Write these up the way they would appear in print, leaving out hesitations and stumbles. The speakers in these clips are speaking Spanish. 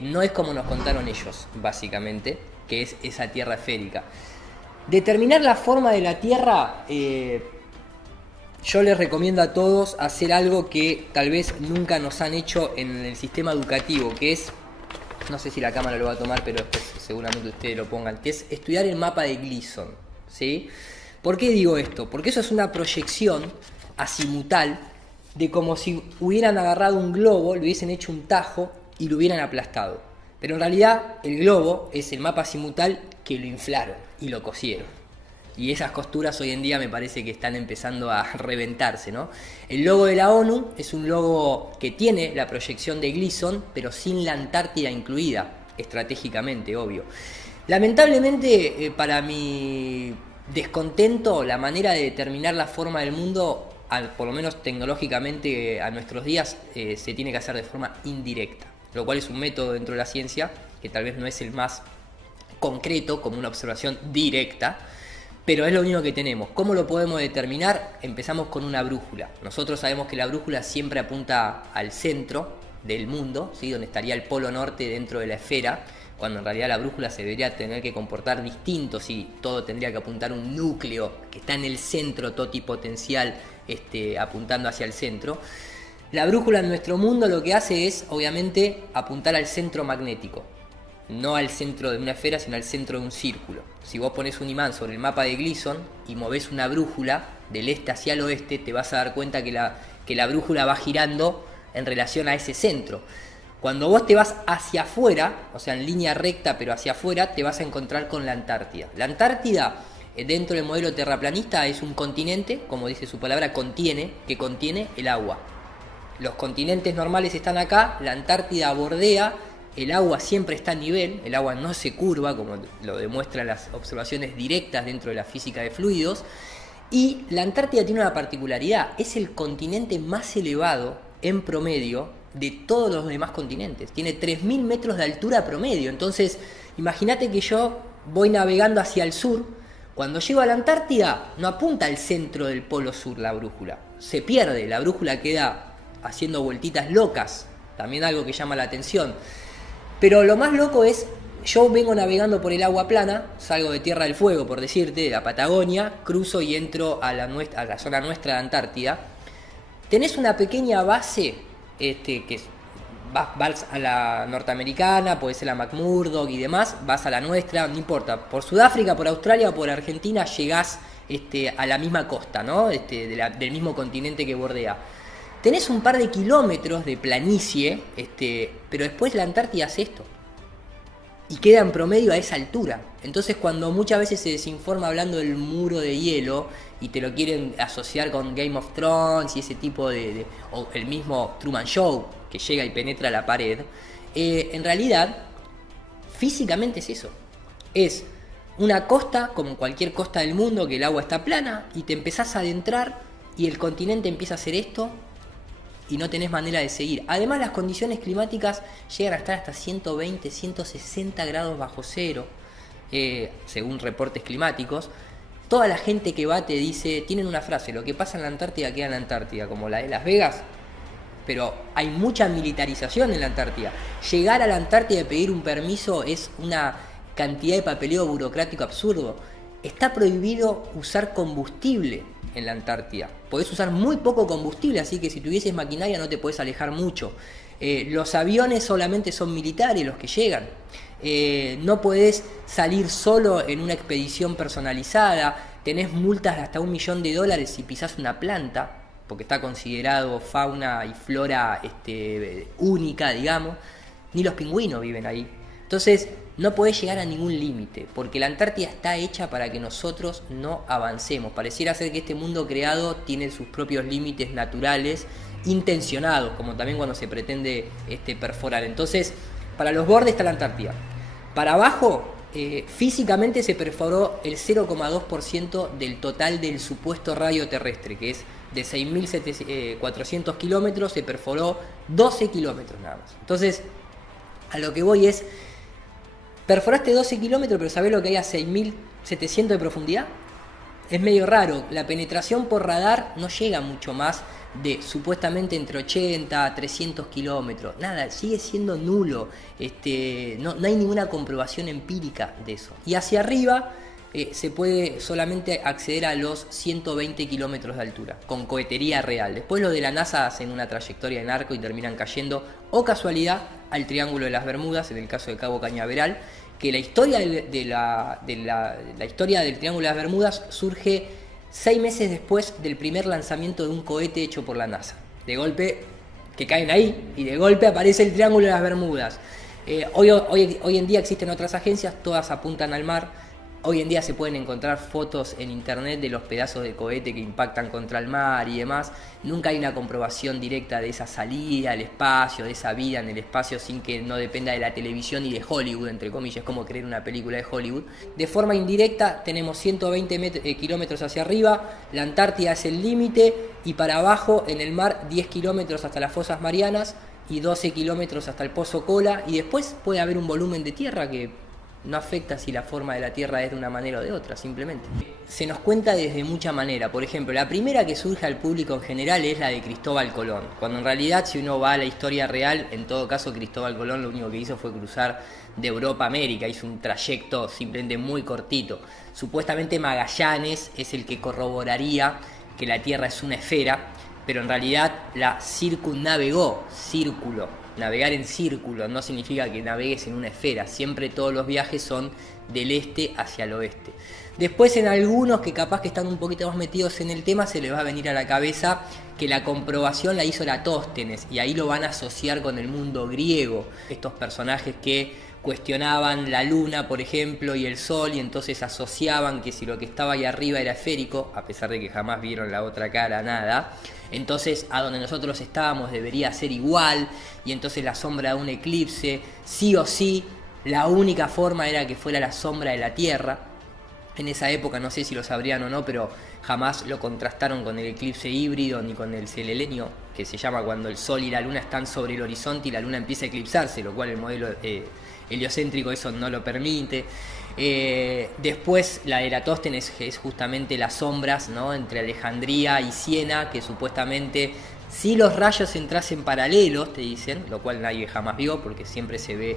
no es como nos contaron ellos, básicamente, que es esa Tierra esférica. Determinar la forma de la Tierra, yo les recomiendo a todos hacer algo que tal vez nunca nos han hecho en el sistema educativo, que es, no sé si la cámara lo va a tomar, pero después seguramente ustedes lo pongan, que es estudiar el mapa de Gleason, ¿sí? ¿Por qué digo esto? Porque eso es una proyección azimutal de como si hubieran agarrado un globo, le hubiesen hecho un tajo y lo hubieran aplastado. Pero en realidad el globo es el mapa azimutal que lo inflaron y lo cosieron. Y esas costuras hoy en día me parece que están empezando a reventarse, ¿no? El logo de la ONU es un logo que tiene la proyección de Gleason, pero sin la Antártida incluida, estratégicamente, obvio. Lamentablemente, para mi descontento, la manera de determinar la forma del mundo, por lo menos tecnológicamente a nuestros días, se tiene que hacer de forma indirecta, lo cual es un método dentro de la ciencia que tal vez no es el más concreto, como una observación directa, pero es lo único que tenemos. ¿Cómo lo podemos determinar? Empezamos con una brújula. Nosotros sabemos que la brújula siempre apunta al centro del mundo, ¿sí? Donde estaría el polo norte dentro de la esfera, cuando en realidad la brújula se debería tener que comportar distinto, si todo tendría que apuntar a un núcleo que está en el centro totipotencial, apuntando hacia el centro. La brújula en nuestro mundo lo que hace es, obviamente, apuntar al centro magnético, no al centro de una esfera, sino al centro de un círculo. Si vos pones un imán sobre el mapa de Gleason y movés una brújula del este hacia el oeste, te vas a dar cuenta que la brújula va girando en relación a ese centro. Cuando vos te vas hacia afuera, o sea, en línea recta pero hacia afuera, te vas a encontrar con la Antártida. La Antártida, dentro del modelo terraplanista, es un continente, como dice su palabra, que contiene el agua. Los continentes normales están acá, la Antártida bordea, el agua siempre está a nivel, el agua no se curva, como lo demuestran las observaciones directas dentro de la física de fluidos, y la Antártida tiene una particularidad, es el continente más elevado en promedio de todos los demás continentes. Tiene 3.000 metros de altura promedio. Entonces, imagínate que yo voy navegando hacia el sur. Cuando llego a la Antártida, no apunta al centro del polo sur la brújula. Se pierde, la brújula queda haciendo vueltitas locas. También algo que llama la atención. Pero lo más loco es, yo vengo navegando por el agua plana, salgo de Tierra del Fuego, por decirte, de la Patagonia, cruzo y entro a la zona nuestra de Antártida. Tenés una pequeña base, que vas a la norteamericana, puede ser la McMurdo y demás, vas a la nuestra, no importa, por Sudáfrica, por Australia o por Argentina llegás a la misma costa, ¿no? Del mismo continente que bordea. Tenés un par de kilómetros de planicie, pero después la Antártida hace esto. Y queda en promedio a esa altura. Entonces, cuando muchas veces se desinforma hablando del muro de hielo y te lo quieren asociar con Game of Thrones y ese tipo o el mismo Truman Show, que llega y penetra la pared, en realidad, físicamente es eso. Es una costa, como cualquier costa del mundo, que el agua está plana, y te empezás a adentrar y el continente empieza a hacer esto y no tenés manera de seguir. Además, las condiciones climáticas llegan a estar hasta 120, 160 grados bajo cero, según reportes climáticos. Toda la gente que va te dice, tienen una frase: lo que pasa en la Antártida queda en la Antártida, como la de Las Vegas. Pero hay mucha militarización en la Antártida. Llegar a la Antártida y pedir un permiso es una cantidad de papeleo burocrático absurdo. Está prohibido usar combustible en la Antártida. Podés usar muy poco combustible, así que si tuvieses maquinaria no te podés alejar mucho. Los aviones solamente son militares los que llegan. No podés salir solo en una expedición personalizada. Tenés multas de hasta $1.000.000 si pisás una planta, porque está considerado fauna y flora única, digamos. Ni los pingüinos viven ahí. Entonces, no podés llegar a ningún límite, porque la Antártida está hecha para que nosotros no avancemos. Pareciera ser que este mundo creado tiene sus propios límites naturales, intencionados, como también cuando se pretende perforar. Entonces, para los bordes está la Antártida. Para abajo, físicamente se perforó el 0,2% del total del supuesto radio terrestre, que es de 6.400 kilómetros, se perforó 12 kilómetros nada más. Entonces, a lo que voy es, perforaste 12 kilómetros, pero ¿sabés lo que hay a 6.700 de profundidad? Es medio raro. La penetración por radar no llega mucho más de supuestamente entre 80 a 300 kilómetros. Nada, sigue siendo nulo. No hay ninguna comprobación empírica de eso. Y hacia arriba se puede solamente acceder a los 120 kilómetros de altura, con cohetería real. Después los de la NASA hacen una trayectoria en arco y terminan cayendo, o casualidad, al Triángulo de las Bermudas, en el caso de Cabo Cañaveral, que la historia la historia del Triángulo de las Bermudas surge 6 meses después del primer lanzamiento de un cohete hecho por la NASA. De golpe, que caen ahí, y de golpe aparece el Triángulo de las Bermudas. Hoy en día existen otras agencias, todas apuntan al mar. Hoy en día se pueden encontrar fotos en internet de los pedazos de cohete que impactan contra el mar y demás. Nunca hay una comprobación directa de esa salida al espacio, de esa vida en el espacio, sin que no dependa de la televisión y de Hollywood, entre comillas, como creer una película de Hollywood. De forma indirecta tenemos 120 kilómetros hacia arriba, la Antártida es el límite, y para abajo en el mar 10 kilómetros hasta las fosas marianas y 12 kilómetros hasta el Pozo Kola, y después puede haber un volumen de tierra que no afecta si la forma de la Tierra es de una manera o de otra, simplemente. Se nos cuenta desde mucha manera. Por ejemplo, la primera que surge al público en general es la de Cristóbal Colón, cuando en realidad, si uno va a la historia real, en todo caso Cristóbal Colón lo único que hizo fue cruzar de Europa a América, hizo un trayecto simplemente muy cortito. Supuestamente Magallanes es el que corroboraría que la Tierra es una esfera, pero en realidad la circunnavegó, círculo. Navegar en círculo no significa que navegues en una esfera, siempre todos los viajes son del este hacia el oeste. Después, en algunos que capaz que están un poquito más metidos en el tema, se les va a venir a la cabeza que la comprobación la hizo Eratóstenes, y ahí lo van a asociar con el mundo griego, estos personajes que cuestionaban la luna, por ejemplo, y el sol, y entonces asociaban que si lo que estaba ahí arriba era esférico, a pesar de que jamás vieron la otra cara, nada, entonces a donde nosotros estábamos debería ser igual, y entonces la sombra de un eclipse, sí o sí, la única forma era que fuera la sombra de la Tierra. En esa época, no sé si lo sabrían o no, pero jamás lo contrastaron con el eclipse híbrido ni con el selelenio, que se llama cuando el Sol y la Luna están sobre el horizonte y la Luna empieza a eclipsarse, lo cual el modelo heliocéntrico eso no lo permite. Después la de Eratóstenes es justamente las sombras, ¿no?, entre Alejandría y Siena, que supuestamente si los rayos entrasen paralelos, te dicen, lo cual nadie jamás vio porque siempre se ve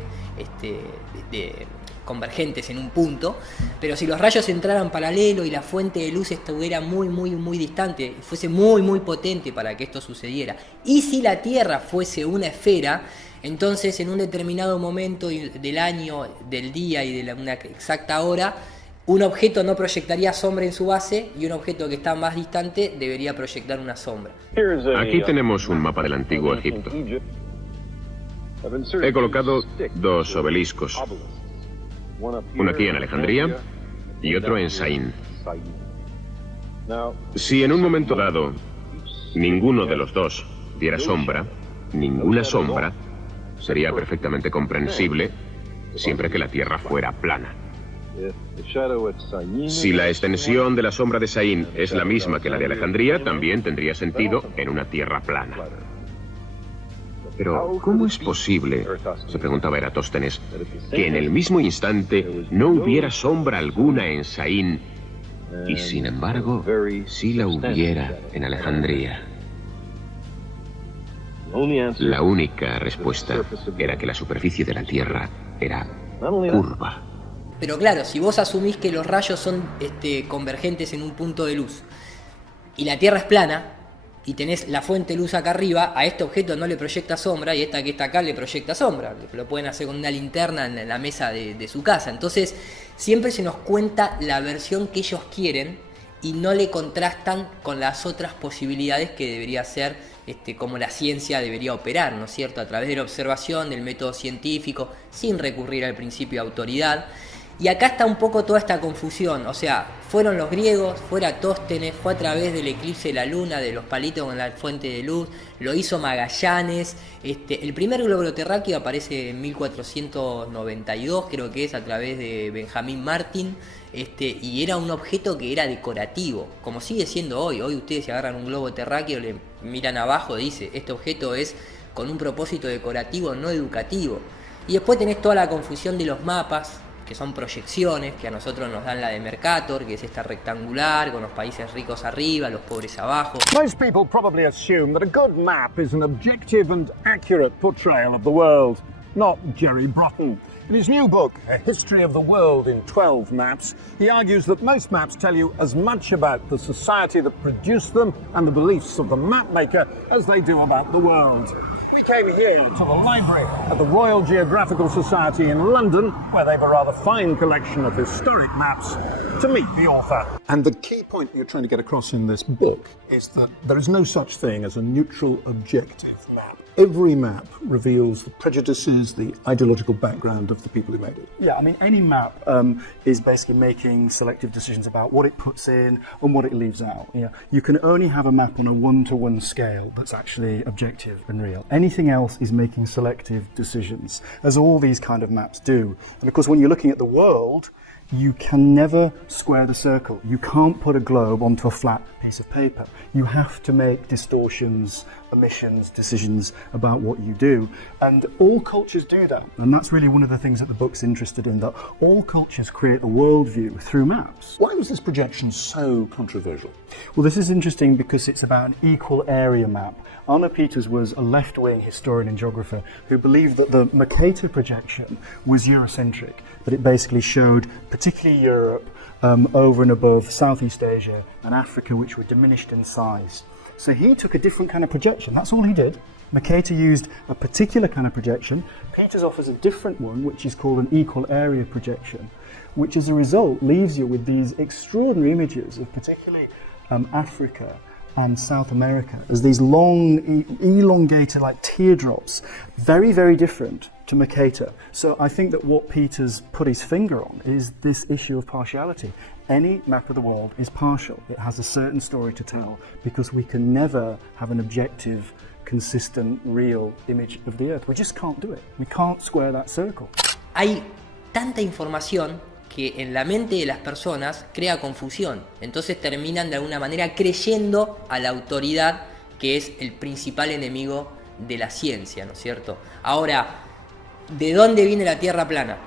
convergentes en un punto, pero si los rayos entraran paralelo y la fuente de luz estuviera muy distante, fuese muy potente para que esto sucediera, y si la Tierra fuese una esfera, entonces en un determinado momento del año, del día y de una exacta hora, un objeto no proyectaría sombra en su base y un objeto que está más distante debería proyectar una sombra. Aquí tenemos un mapa del antiguo Egipto. He colocado 2 obeliscos. Uno aquí en Alejandría y otro en Saín. Si en un momento dado ninguno de los dos diera sombra, ninguna sombra, sería perfectamente comprensible siempre que la Tierra fuera plana. Si la extensión de la sombra de Saín es la misma que la de Alejandría, también tendría sentido en una Tierra plana. Pero, ¿cómo es posible, se preguntaba Eratóstenes, que en el mismo instante no hubiera sombra alguna en Saín y, sin embargo, sí la hubiera en Alejandría? La única respuesta era que la superficie de la Tierra era curva. Pero claro, si vos asumís que los rayos son convergentes en un punto de luz y la Tierra es plana y tenés la fuente de luz acá arriba, a este objeto no le proyecta sombra y esta que está acá le proyecta sombra. Lo pueden hacer con una linterna en la mesa de su casa. Entonces siempre se nos cuenta la versión que ellos quieren y no le contrastan con las otras posibilidades que debería ser como la ciencia debería operar, ¿no es cierto? A través de la observación, del método científico, sin recurrir al principio de autoridad. Y acá está un poco toda esta confusión, o sea, fueron los griegos, fue Eratóstenes, fue a través del eclipse de la luna, de los palitos con la fuente de luz, lo hizo Magallanes, el primer globo terráqueo aparece en 1492, creo que es, a través de Benjamín Martín, y era un objeto que era decorativo, como sigue siendo hoy. Hoy ustedes si agarran un globo terráqueo, le miran abajo, dice, este objeto es con un propósito decorativo, no educativo. Y después tenés toda la confusión de los mapas, que son proyecciones, que a nosotros nos dan la de Mercator, que es esta rectangular, con los países ricos arriba, los pobres abajo. Most people probably assume that a good map is an objective and accurate portrayal of the world, not Jerry Bruton. In his new book, A History of the World in 12 Maps, he argues that most maps tell you as much about the society that produced them and the beliefs of the mapmaker as they do about the world. We came here to the library at the Royal Geographical Society in London, where they have a rather fine collection of historic maps, to meet the author. And the key point you're trying to get across in this book is that there is no such thing as a neutral, objective map. Every map reveals the prejudices, the ideological background of the people who made it. Yeah, I mean, any map is basically making selective decisions about what it puts in and what it leaves out. You know, you can only have a map on a one-to-one scale that's actually objective and real. Anything else is making selective decisions, as all these kind of maps do. And of course, when you're looking at the world, you can never square the circle. You can't put a globe onto a flat piece of paper. You have to make distortions, omissions, decisions about what you do. And all cultures do that. And that's really one of the things that the book's interested in, that all cultures create a worldview through maps. Why was this projection so controversial? Well, this is interesting because it's about an equal area map. Arno Peters was a left-wing historian and geographer who believed that the Mercator projection was Eurocentric, that it basically showed particularly Europe over and above Southeast Asia and Africa, which were diminished in size. So he took a different kind of projection. That's all he did. Mercator used a particular kind of projection. Peters offers a different one, which is called an equal area projection, which as a result leaves you with these extraordinary images of particularly Africa and South America as these long, elongated like teardrops, very, very different to Mercator. So I think that what Peters put his finger on is this issue of partiality. Any map of the world is partial. It has a certain story to tell because we can never have an objective, consistent, real image of the Earth. We just can't do it. We can't square that circle. Hay tanta información que en la mente de las personas crea confusión. Entonces terminan de alguna manera creyendo a la autoridad, que es el principal enemigo de la ciencia, ¿no es cierto? Ahora, ¿de dónde viene la Tierra plana?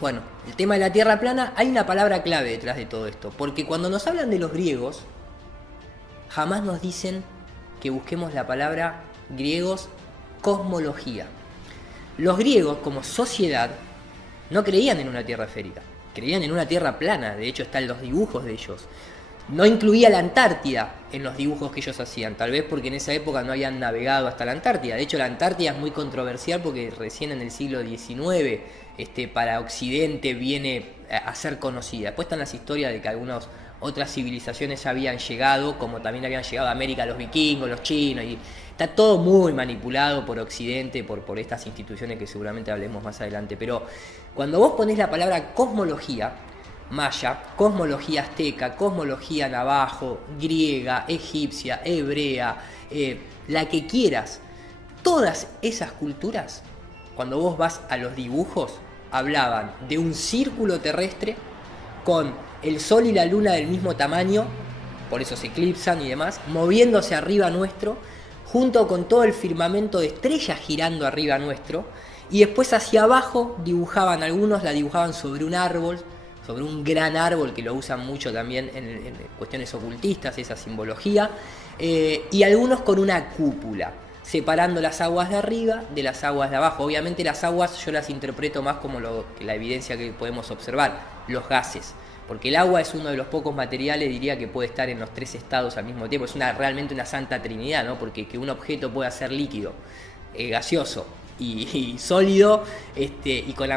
Bueno, el tema de la Tierra plana, hay una palabra clave detrás de todo esto, porque cuando nos hablan de los griegos, jamás nos dicen que busquemos la palabra griegos cosmología. Los griegos, como sociedad, no creían en una tierra esférica, creían en una tierra plana. De hecho, están los dibujos de ellos. No incluía la Antártida en los dibujos que ellos hacían, tal vez porque en esa época no habían navegado hasta la Antártida. De hecho, la Antártida es muy controversial porque recién en el siglo XIX para Occidente viene a ser conocida. Después están las historias de que algunas otras civilizaciones habían llegado, como también habían llegado a América los vikingos, los chinos, y está todo muy manipulado por Occidente, por estas instituciones que seguramente hablemos más adelante. Pero cuando vos ponés la palabra cosmología maya, cosmología azteca, cosmología navajo, griega, egipcia, hebrea, la que quieras, todas esas culturas, cuando vos vas a los dibujos, hablaban de un círculo terrestre con el sol y la luna del mismo tamaño, por eso se eclipsan y demás, moviéndose arriba nuestro, junto con todo el firmamento de estrellas girando arriba nuestro, y después hacia abajo dibujaban, algunos la dibujaban sobre un árbol, sobre un gran árbol, que lo usan mucho también en cuestiones ocultistas, esa simbología, y algunos con una cúpula, separando las aguas de arriba de las aguas de abajo. Obviamente las aguas yo las interpreto más como la evidencia que podemos observar, los gases, porque el agua es uno de los pocos materiales, diría, que puede estar en los tres estados al mismo tiempo. Es realmente una santa trinidad, ¿no? Porque que un objeto pueda ser líquido, gaseoso y sólido, y con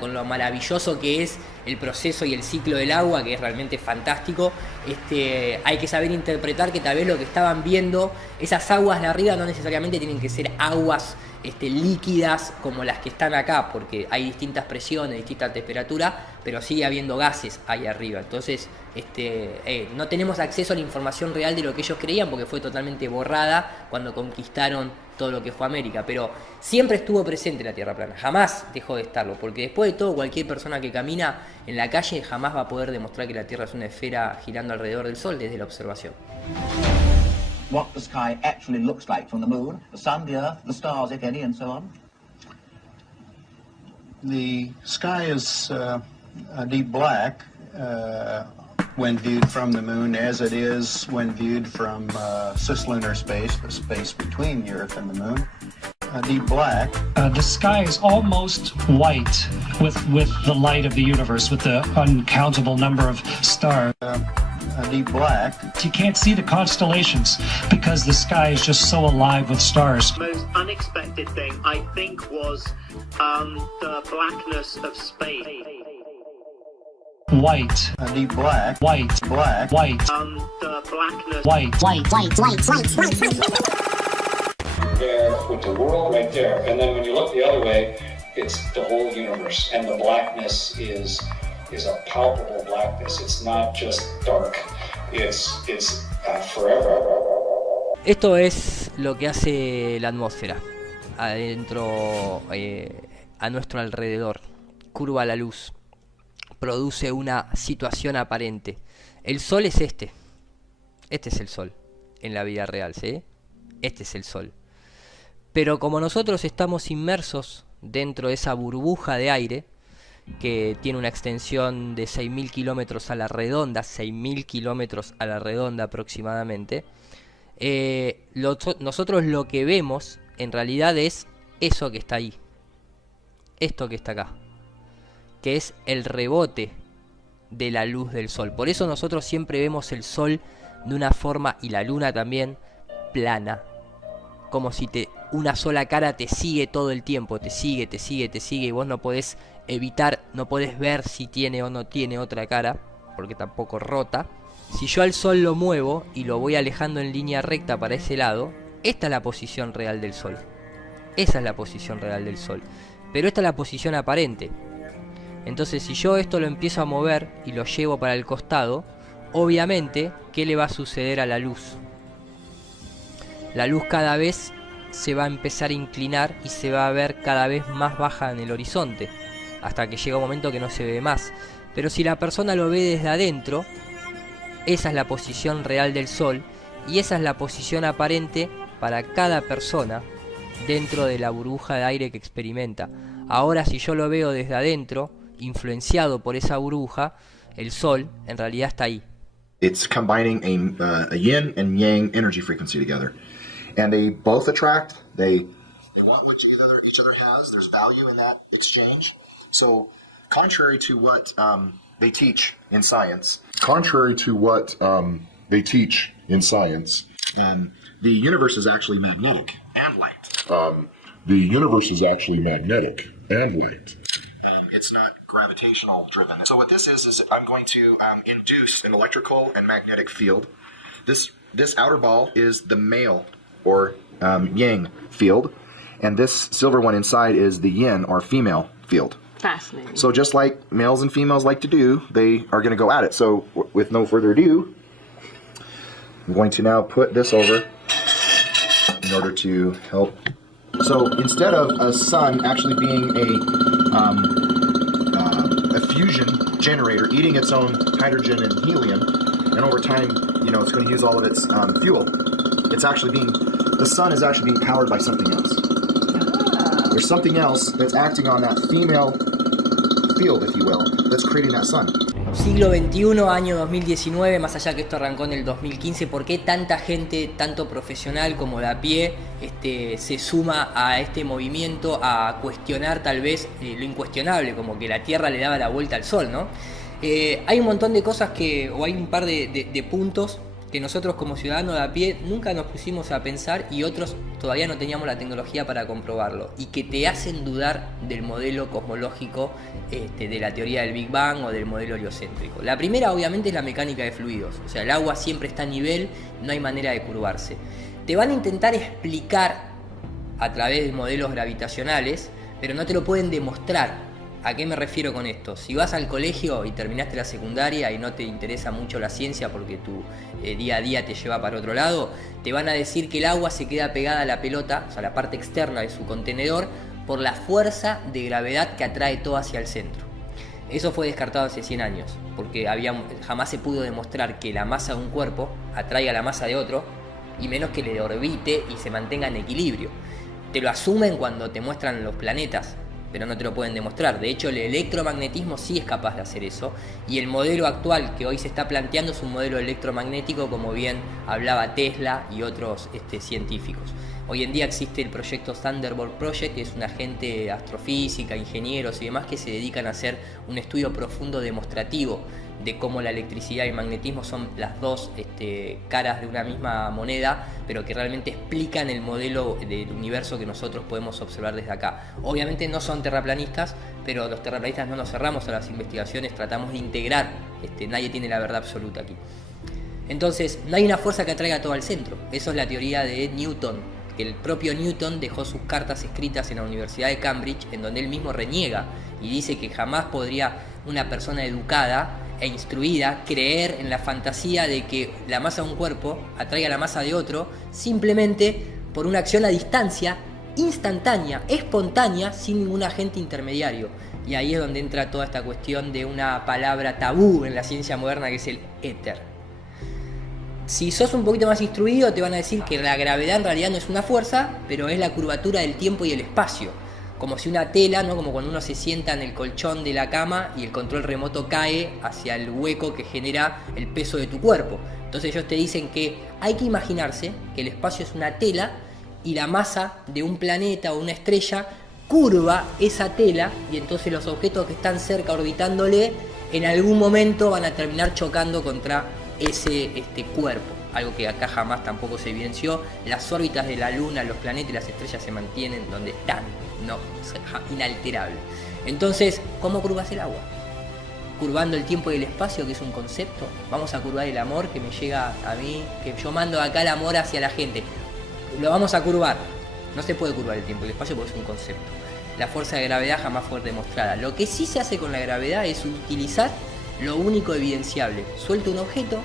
con lo maravilloso que es el proceso y el ciclo del agua, que es realmente fantástico, hay que saber interpretar que tal vez lo que estaban viendo, esas aguas de arriba no necesariamente tienen que ser aguas líquidas como las que están acá, porque hay distintas presiones, distintas temperaturas, pero sigue habiendo gases ahí arriba. Entonces no tenemos acceso a la información real de lo que ellos creían, porque fue totalmente borrada cuando conquistaron todo lo que fue América, pero siempre estuvo presente la Tierra plana, jamás dejó de estarlo, porque después de todo, cualquier persona que camina en la calle jamás va a poder demostrar que la Tierra es una esfera girando alrededor del Sol desde la observación. What the sky actually looks like from the moon, the sun, the earth, the stars, if any, and so on. The sky is a deep black when viewed from the moon, as it is when viewed from cislunar space, the space between the Earth and the moon. Deep black. The sky is almost white with the light of the universe, with the uncountable number of stars. Deep black. You can't see the constellations because the sky is just so alive with stars. The most unexpected thing, I think, was the blackness of space. White. Deep black. White. Black. White. The blackness. White. There with the world right there, and then when you look the other way, it's the whole universe, and the blackness is a palpable blackness. It's not just dark. It's forever. Esto es lo que hace la atmósfera adentro, a nuestro alrededor. Curva la luz, produce una situación aparente. El sol es este es el sol en la vida real, ¿sí? Este es el sol. Pero como nosotros estamos inmersos dentro de esa burbuja de aire, que tiene una extensión de 6.000 kilómetros a la redonda, 6.000 kilómetros a la redonda aproximadamente, nosotros lo que vemos en realidad es eso que está ahí, esto que está acá, que es el rebote de la luz del sol. Por eso nosotros siempre vemos el sol de una forma, y la luna también, plana, como si una sola cara te sigue todo el tiempo, te sigue, y vos no podés evitar, no podés ver si tiene o no tiene otra cara, porque tampoco rota. Si yo al sol lo muevo y lo voy alejando en línea recta para ese lado, esta es la posición real del sol. Esa es la posición real del sol. Pero esta es la posición aparente. Entonces, si yo esto lo empiezo a mover y lo llevo para el costado, obviamente, ¿qué le va a suceder a la luz? La luz cada vez se va a empezar a inclinar y se va a ver cada vez más baja en el horizonte, hasta que llega un momento que no se ve más. Pero si la persona lo ve desde adentro, esa es la posición real del sol, y esa es la posición aparente para cada persona dentro de la burbuja de aire que experimenta. Ahora, si yo lo veo desde adentro, influenciado por esa burbuja, el sol en realidad está ahí. It's combining a yin and yang energy frequency together. And they both attract, they want what each other has, there's value in that exchange. So contrary to what they teach in science, the universe is actually magnetic and light. It's not gravitational driven. So what this is I'm going to induce an electrical and magnetic field. This outer ball is the male or yang field, and this silver one inside is the yin or female field. Fascinating. So just like males and females like to do, they are going to go at it. So with no further ado, I'm going to now put this over in order to help. So instead of a sun actually being a fusion generator eating its own hydrogen and helium, and over time, it's going to use all of its fuel, the sun is actually being powered by something else. There's something else that's acting on that female field, if you will, that's creating that sun. Siglo XXI, año 2019, más allá que esto arrancó en el 2015, ¿por qué tanta gente, tanto profesional como de a pie, se suma a este movimiento a cuestionar tal vez lo incuestionable, como que la Tierra le daba la vuelta al Sol, ¿no? Hay un montón de cosas o hay un par de puntos que nosotros como ciudadanos de a pie nunca nos pusimos a pensar, y otros todavía no teníamos la tecnología para comprobarlo, y que te hacen dudar del modelo cosmológico de la teoría del Big Bang o del modelo heliocéntrico. La primera obviamente es la mecánica de fluidos, o sea, el agua siempre está a nivel, no hay manera de curvarse. Te van a intentar explicar a través de modelos gravitacionales, pero no te lo pueden demostrar. ¿A qué me refiero con esto? Si vas al colegio y terminaste la secundaria y no te interesa mucho la ciencia porque tu día a día te lleva para otro lado, te van a decir que el agua se queda pegada a la pelota, o sea, la parte externa de su contenedor, por la fuerza de gravedad que atrae todo hacia el centro. Eso fue descartado hace 100 años, porque jamás se pudo demostrar que la masa de un cuerpo atraiga la masa de otro, y menos que le orbite y se mantenga en equilibrio. Te lo asumen cuando te muestran los planetas. pero no te lo pueden demostrar. De hecho, el electromagnetismo sí es capaz de hacer eso, y el modelo actual que hoy se está planteando es un modelo electromagnético, como bien hablaba Tesla y otros científicos. Hoy en día existe el proyecto Thunderbolt Project, que es una gente astrofísica, ingenieros y demás que se dedican a hacer un estudio profundo demostrativo de cómo la electricidad y el magnetismo son las dos caras de una misma moneda, pero que realmente explican el modelo del universo que nosotros podemos observar desde acá. Obviamente no son terraplanistas, pero los terraplanistas no nos cerramos a las investigaciones, tratamos de integrar, nadie tiene la verdad absoluta aquí. Entonces, no hay una fuerza que atraiga todo al centro. Eso es la teoría de Newton, que el propio Newton dejó sus cartas escritas en la Universidad de Cambridge, en donde él mismo reniega y dice que jamás podría una persona educada e instruida creer en la fantasía de que la masa de un cuerpo atraiga la masa de otro simplemente por una acción a distancia, instantánea, espontánea, sin ningún agente intermediario. Y ahí es donde entra toda esta cuestión de una palabra tabú en la ciencia moderna, que es el éter. Si sos un poquito más instruido, te van a decir que la gravedad en realidad no es una fuerza, pero es la curvatura del tiempo y el espacio. Como si una tela, ¿no? Como cuando uno se sienta en el colchón de la cama y el control remoto cae hacia el hueco que genera el peso de tu cuerpo. Entonces ellos te dicen que hay que imaginarse que el espacio es una tela y la masa de un planeta o una estrella curva esa tela, y entonces los objetos que están cerca orbitándole en algún momento van a terminar chocando contra ese cuerpo. Algo que acá jamás tampoco se evidenció. Las órbitas de la Luna, los planetas y las estrellas se mantienen donde están, no, inalterable. Entonces, ¿cómo curvas el agua? Curvando el tiempo y el espacio, que es un concepto. Vamos a curvar el amor que me llega a mí, que yo mando acá el amor hacia la gente. Lo vamos a curvar. No se puede curvar el tiempo y el espacio porque es un concepto. La fuerza de gravedad jamás fue demostrada. Lo que sí se hace con la gravedad es utilizar lo único evidenciable. Suelta un objeto,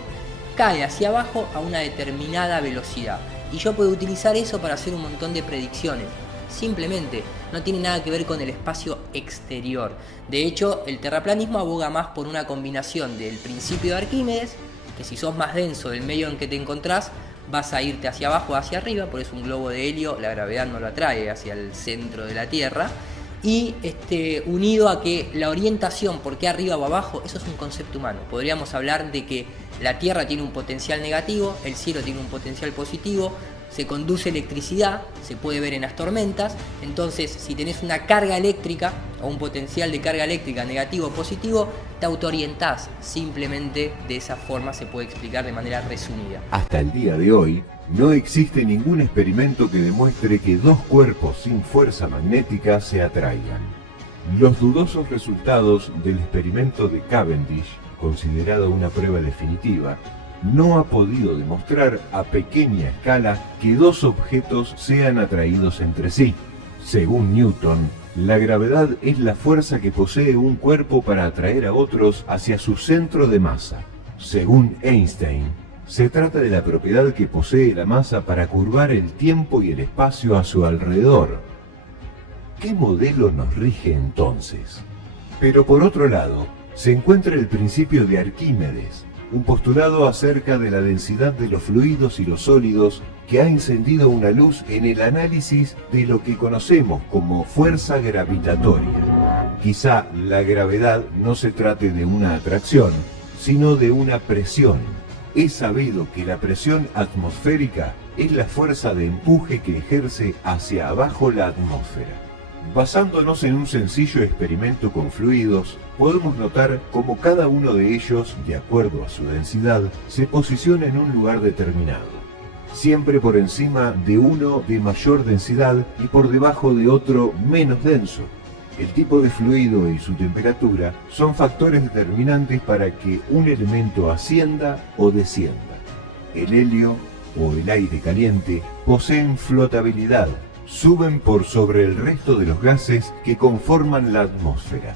cae hacia abajo a una determinada velocidad, y yo puedo utilizar eso para hacer un montón de predicciones. Simplemente no tiene nada que ver con el espacio exterior. De hecho, el terraplanismo aboga más por una combinación del principio de Arquímedes, que si sos más denso del medio en que te encontrás, vas a irte hacia abajo o hacia arriba, por eso un globo de helio, la gravedad no lo atrae hacia el centro de la Tierra, y unido a que la orientación, por qué arriba o abajo, eso es un concepto humano. Podríamos hablar de que la Tierra tiene un potencial negativo, el cielo tiene un potencial positivo, se conduce electricidad, se puede ver en las tormentas. Entonces, si tenés una carga eléctrica o un potencial de carga eléctrica negativo o positivo, te autoorientás. Simplemente de esa forma se puede explicar de manera resumida. Hasta el día de hoy, no existe ningún experimento que demuestre que dos cuerpos sin fuerza magnética se atraigan. Los dudosos resultados del experimento de Cavendish, considerado una prueba definitiva, no ha podido demostrar a pequeña escala que dos objetos sean atraídos entre sí. Según Newton, la gravedad es la fuerza que posee un cuerpo para atraer a otros hacia su centro de masa. Según Einstein, se trata de la propiedad que posee la masa para curvar el tiempo y el espacio a su alrededor. ¿Qué modelo nos rige entonces? Pero por otro lado, se encuentra el principio de Arquímedes, un postulado acerca de la densidad de los fluidos y los sólidos que ha encendido una luz en el análisis de lo que conocemos como fuerza gravitatoria. Quizá la gravedad no se trate de una atracción, sino de una presión. Es sabido que la presión atmosférica es la fuerza de empuje que ejerce hacia abajo la atmósfera. Basándonos en un sencillo experimento con fluidos, podemos notar cómo cada uno de ellos, de acuerdo a su densidad, se posiciona en un lugar determinado, siempre por encima de uno de mayor densidad y por debajo de otro menos denso. El tipo de fluido y su temperatura son factores determinantes para que un elemento ascienda o descienda. El helio o el aire caliente poseen flotabilidad, suben por sobre el resto de los gases que conforman la atmósfera,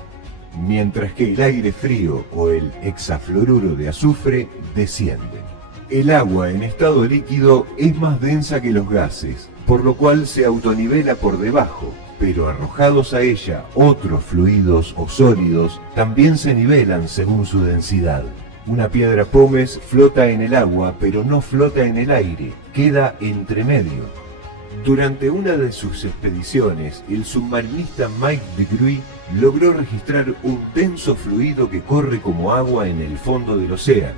mientras que el aire frío o el hexafluoruro de azufre descienden. El agua en estado líquido es más densa que los gases, por lo cual se autonivela por debajo, pero arrojados a ella otros fluidos o sólidos también se nivelan según su densidad. Una piedra pómez flota en el agua, pero no flota en el aire, queda entre medio. Durante una de sus expediciones, el submarinista Mike DeGruy logró registrar un denso fluido que corre como agua en el fondo del océano,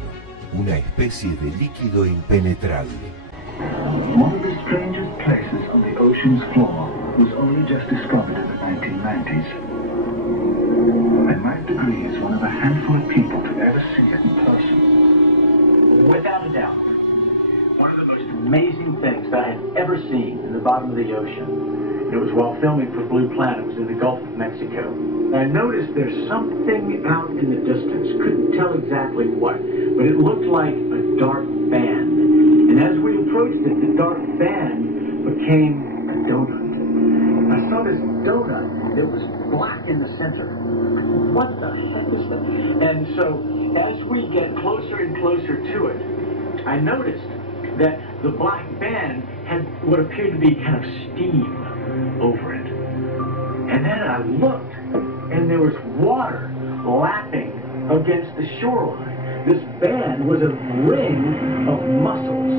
una especie de líquido impenetrable. One of the strangest places on the ocean's floor was only just discovered in the 1990s. And Mike DeGruy is one of a handful of people to ever see it in person. Without a doubt, one of the most amazing things that I had ever seen in the bottom of the ocean. It was while filming for Blue Planet. It was in the Gulf of Mexico. And I noticed there's something out in the distance. Couldn't tell exactly what, but it looked like a dark band. And as we approached it, the dark band became a donut. I saw this donut that was black in the center. What the heck is that? And so as we get closer and closer to it, I noticed that the black band had what appeared to be kind of steam over it. And then I looked, and there was water lapping against the shoreline. This band was a ring of mussels.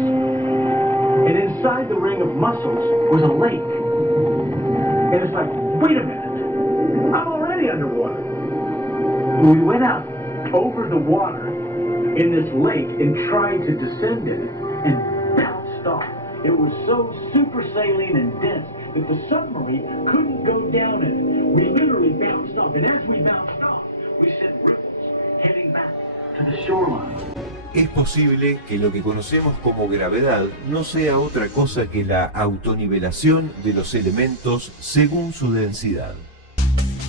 And inside the ring of mussels was a lake. And it's like, wait a minute, I'm already underwater. We went out over the water in this lake and tried to descend in it and bounced off. It was so super saline and dense that the submarine couldn't go down it. We literally bounced off, and as we bounced off, we sent ripples heading back to the shoreline. Es posible que lo que conocemos como gravedad no sea otra cosa que la autonivelación de los elementos según su densidad.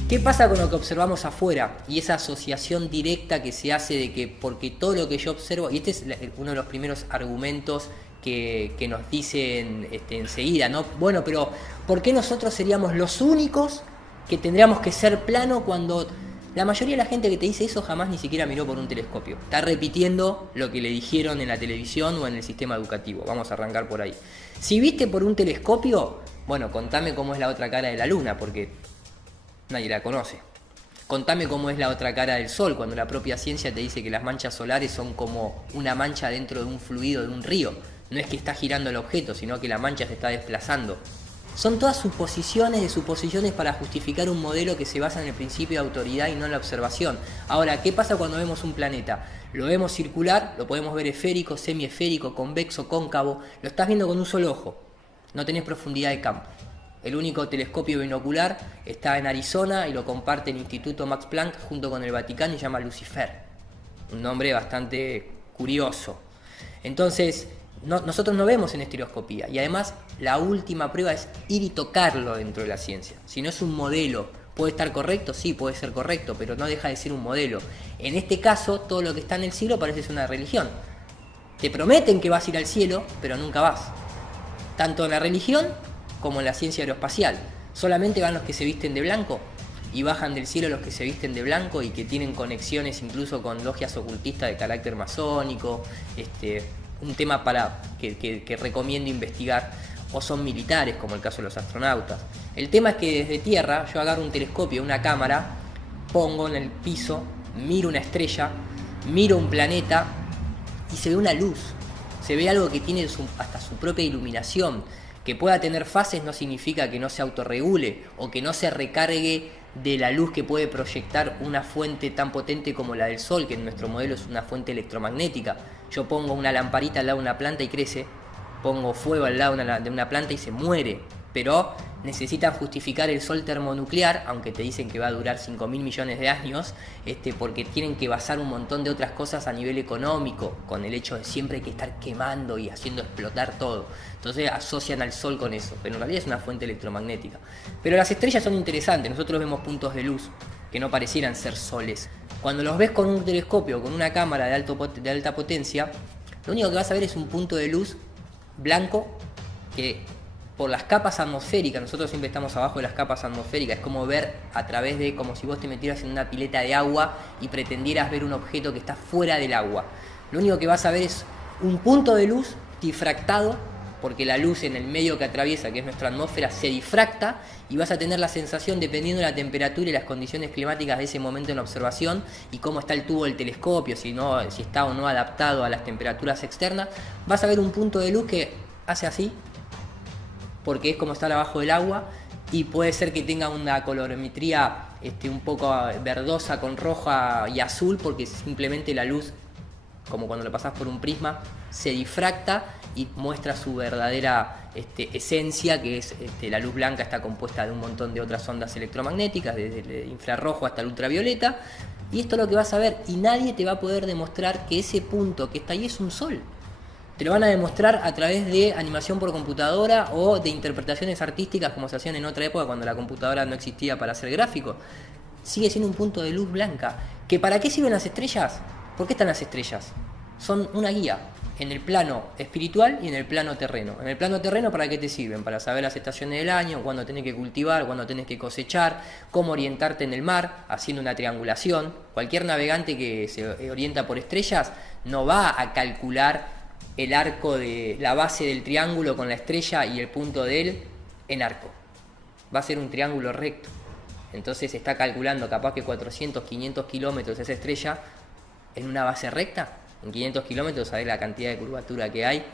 ¿Qué pasa con lo que observamos afuera? Y esa asociación directa que se hace de que porque todo lo que yo observo, y este es uno de los primeros argumentos que nos dicen enseguida, ¿no? Bueno, pero ¿por qué nosotros seríamos los únicos que tendríamos que ser plano cuando la mayoría de la gente que te dice eso jamás ni siquiera miró por un telescopio? Está repitiendo lo que le dijeron en la televisión o en el sistema educativo. Vamos a arrancar por ahí. Si viste por un telescopio, bueno, contame cómo es la otra cara de la luna, porque nadie la conoce. Contame cómo es la otra cara del sol, cuando la propia ciencia te dice que las manchas solares son como una mancha dentro de un fluido de un río. No es que está girando el objeto, sino que la mancha se está desplazando. Son todas suposiciones de suposiciones para justificar un modelo que se basa en el principio de autoridad y no en la observación. Ahora, ¿qué pasa cuando vemos un planeta? Lo vemos circular, lo podemos ver esférico, semiesférico, convexo, cóncavo. Lo estás viendo con un solo ojo. No tenés profundidad de campo. El único telescopio binocular está en Arizona y lo comparte el Instituto Max Planck junto con el Vaticano y se llama Lucifer. Un nombre bastante curioso. Entonces, nosotros no vemos en estereoscopía. Y además, la última prueba es ir y tocarlo dentro de la ciencia. Si no es un modelo, ¿puede estar correcto? Sí, puede ser correcto, pero no deja de ser un modelo. En este caso, todo lo que está en el cielo parece ser una religión. Te prometen que vas a ir al cielo, pero nunca vas. Tanto en la religión como en la ciencia aeroespacial. Solamente van los que se visten de blanco y bajan del cielo los que se visten de blanco y que tienen conexiones incluso con logias ocultistas de carácter masónico, un tema para que recomiendo investigar, o son militares como el caso de los astronautas. El tema es que desde tierra yo agarro un telescopio, una cámara, pongo en el piso, miro una estrella, miro un planeta y se ve una luz, se ve algo que tiene hasta su propia iluminación. Que pueda tener fases no significa que no se autorregule o que no se recargue de la luz que puede proyectar una fuente tan potente como la del Sol, que en nuestro modelo es una fuente electromagnética. Yo pongo una lamparita al lado de una planta y crece, pongo fuego al lado de una planta y se muere. Pero necesitan justificar el Sol termonuclear, aunque te dicen que va a durar 5.000 millones de años, porque tienen que basar un montón de otras cosas a nivel económico, con el hecho de siempre hay que estar quemando y haciendo explotar todo. Entonces asocian al Sol con eso, pero en realidad es una fuente electromagnética. Pero las estrellas son interesantes, nosotros vemos puntos de luz que no parecieran ser soles. Cuando los ves con un telescopio, con una cámara de alta potencia, lo único que vas a ver es un punto de luz blanco que por las capas atmosféricas, nosotros siempre estamos abajo de las capas atmosféricas, es como ver a través de, como si vos te metieras en una pileta de agua y pretendieras ver un objeto que está fuera del agua. Lo único que vas a ver es un punto de luz difractado, porque la luz en el medio que atraviesa, que es nuestra atmósfera, se difracta y vas a tener la sensación, dependiendo de la temperatura y las condiciones climáticas de ese momento en la observación y cómo está el tubo del telescopio, si está o no adaptado a las temperaturas externas, vas a ver un punto de luz que hace así porque es como estar abajo del agua, y puede ser que tenga una colorimetría un poco verdosa con roja y azul, porque simplemente la luz, como cuando lo pasás por un prisma, se difracta y muestra su verdadera esencia, que es la luz blanca. Está compuesta de un montón de otras ondas electromagnéticas, desde el infrarrojo hasta el ultravioleta, y esto es lo que vas a ver, y nadie te va a poder demostrar que ese punto que está ahí es un sol. Te lo van a demostrar a través de animación por computadora o de interpretaciones artísticas como se hacían en otra época cuando la computadora no existía para hacer gráfico. Sigue siendo un punto de luz blanca. ¿Que para qué sirven las estrellas? ¿Por qué están las estrellas? Son una guía en el plano espiritual y en el plano terreno. En el plano terreno, ¿para qué te sirven? Para saber las estaciones del año, cuándo tenés que cultivar, cuándo tenés que cosechar, cómo orientarte en el mar, haciendo una triangulación. Cualquier navegante que se orienta por estrellas no va a calcular el arco de la base del triángulo con la estrella y el punto de él en arco. Va a ser un triángulo recto. Entonces está calculando capaz que 400, 500 kilómetros esa estrella en una base recta. En 500 kilómetros, ¿sabés la cantidad de curvatura que hay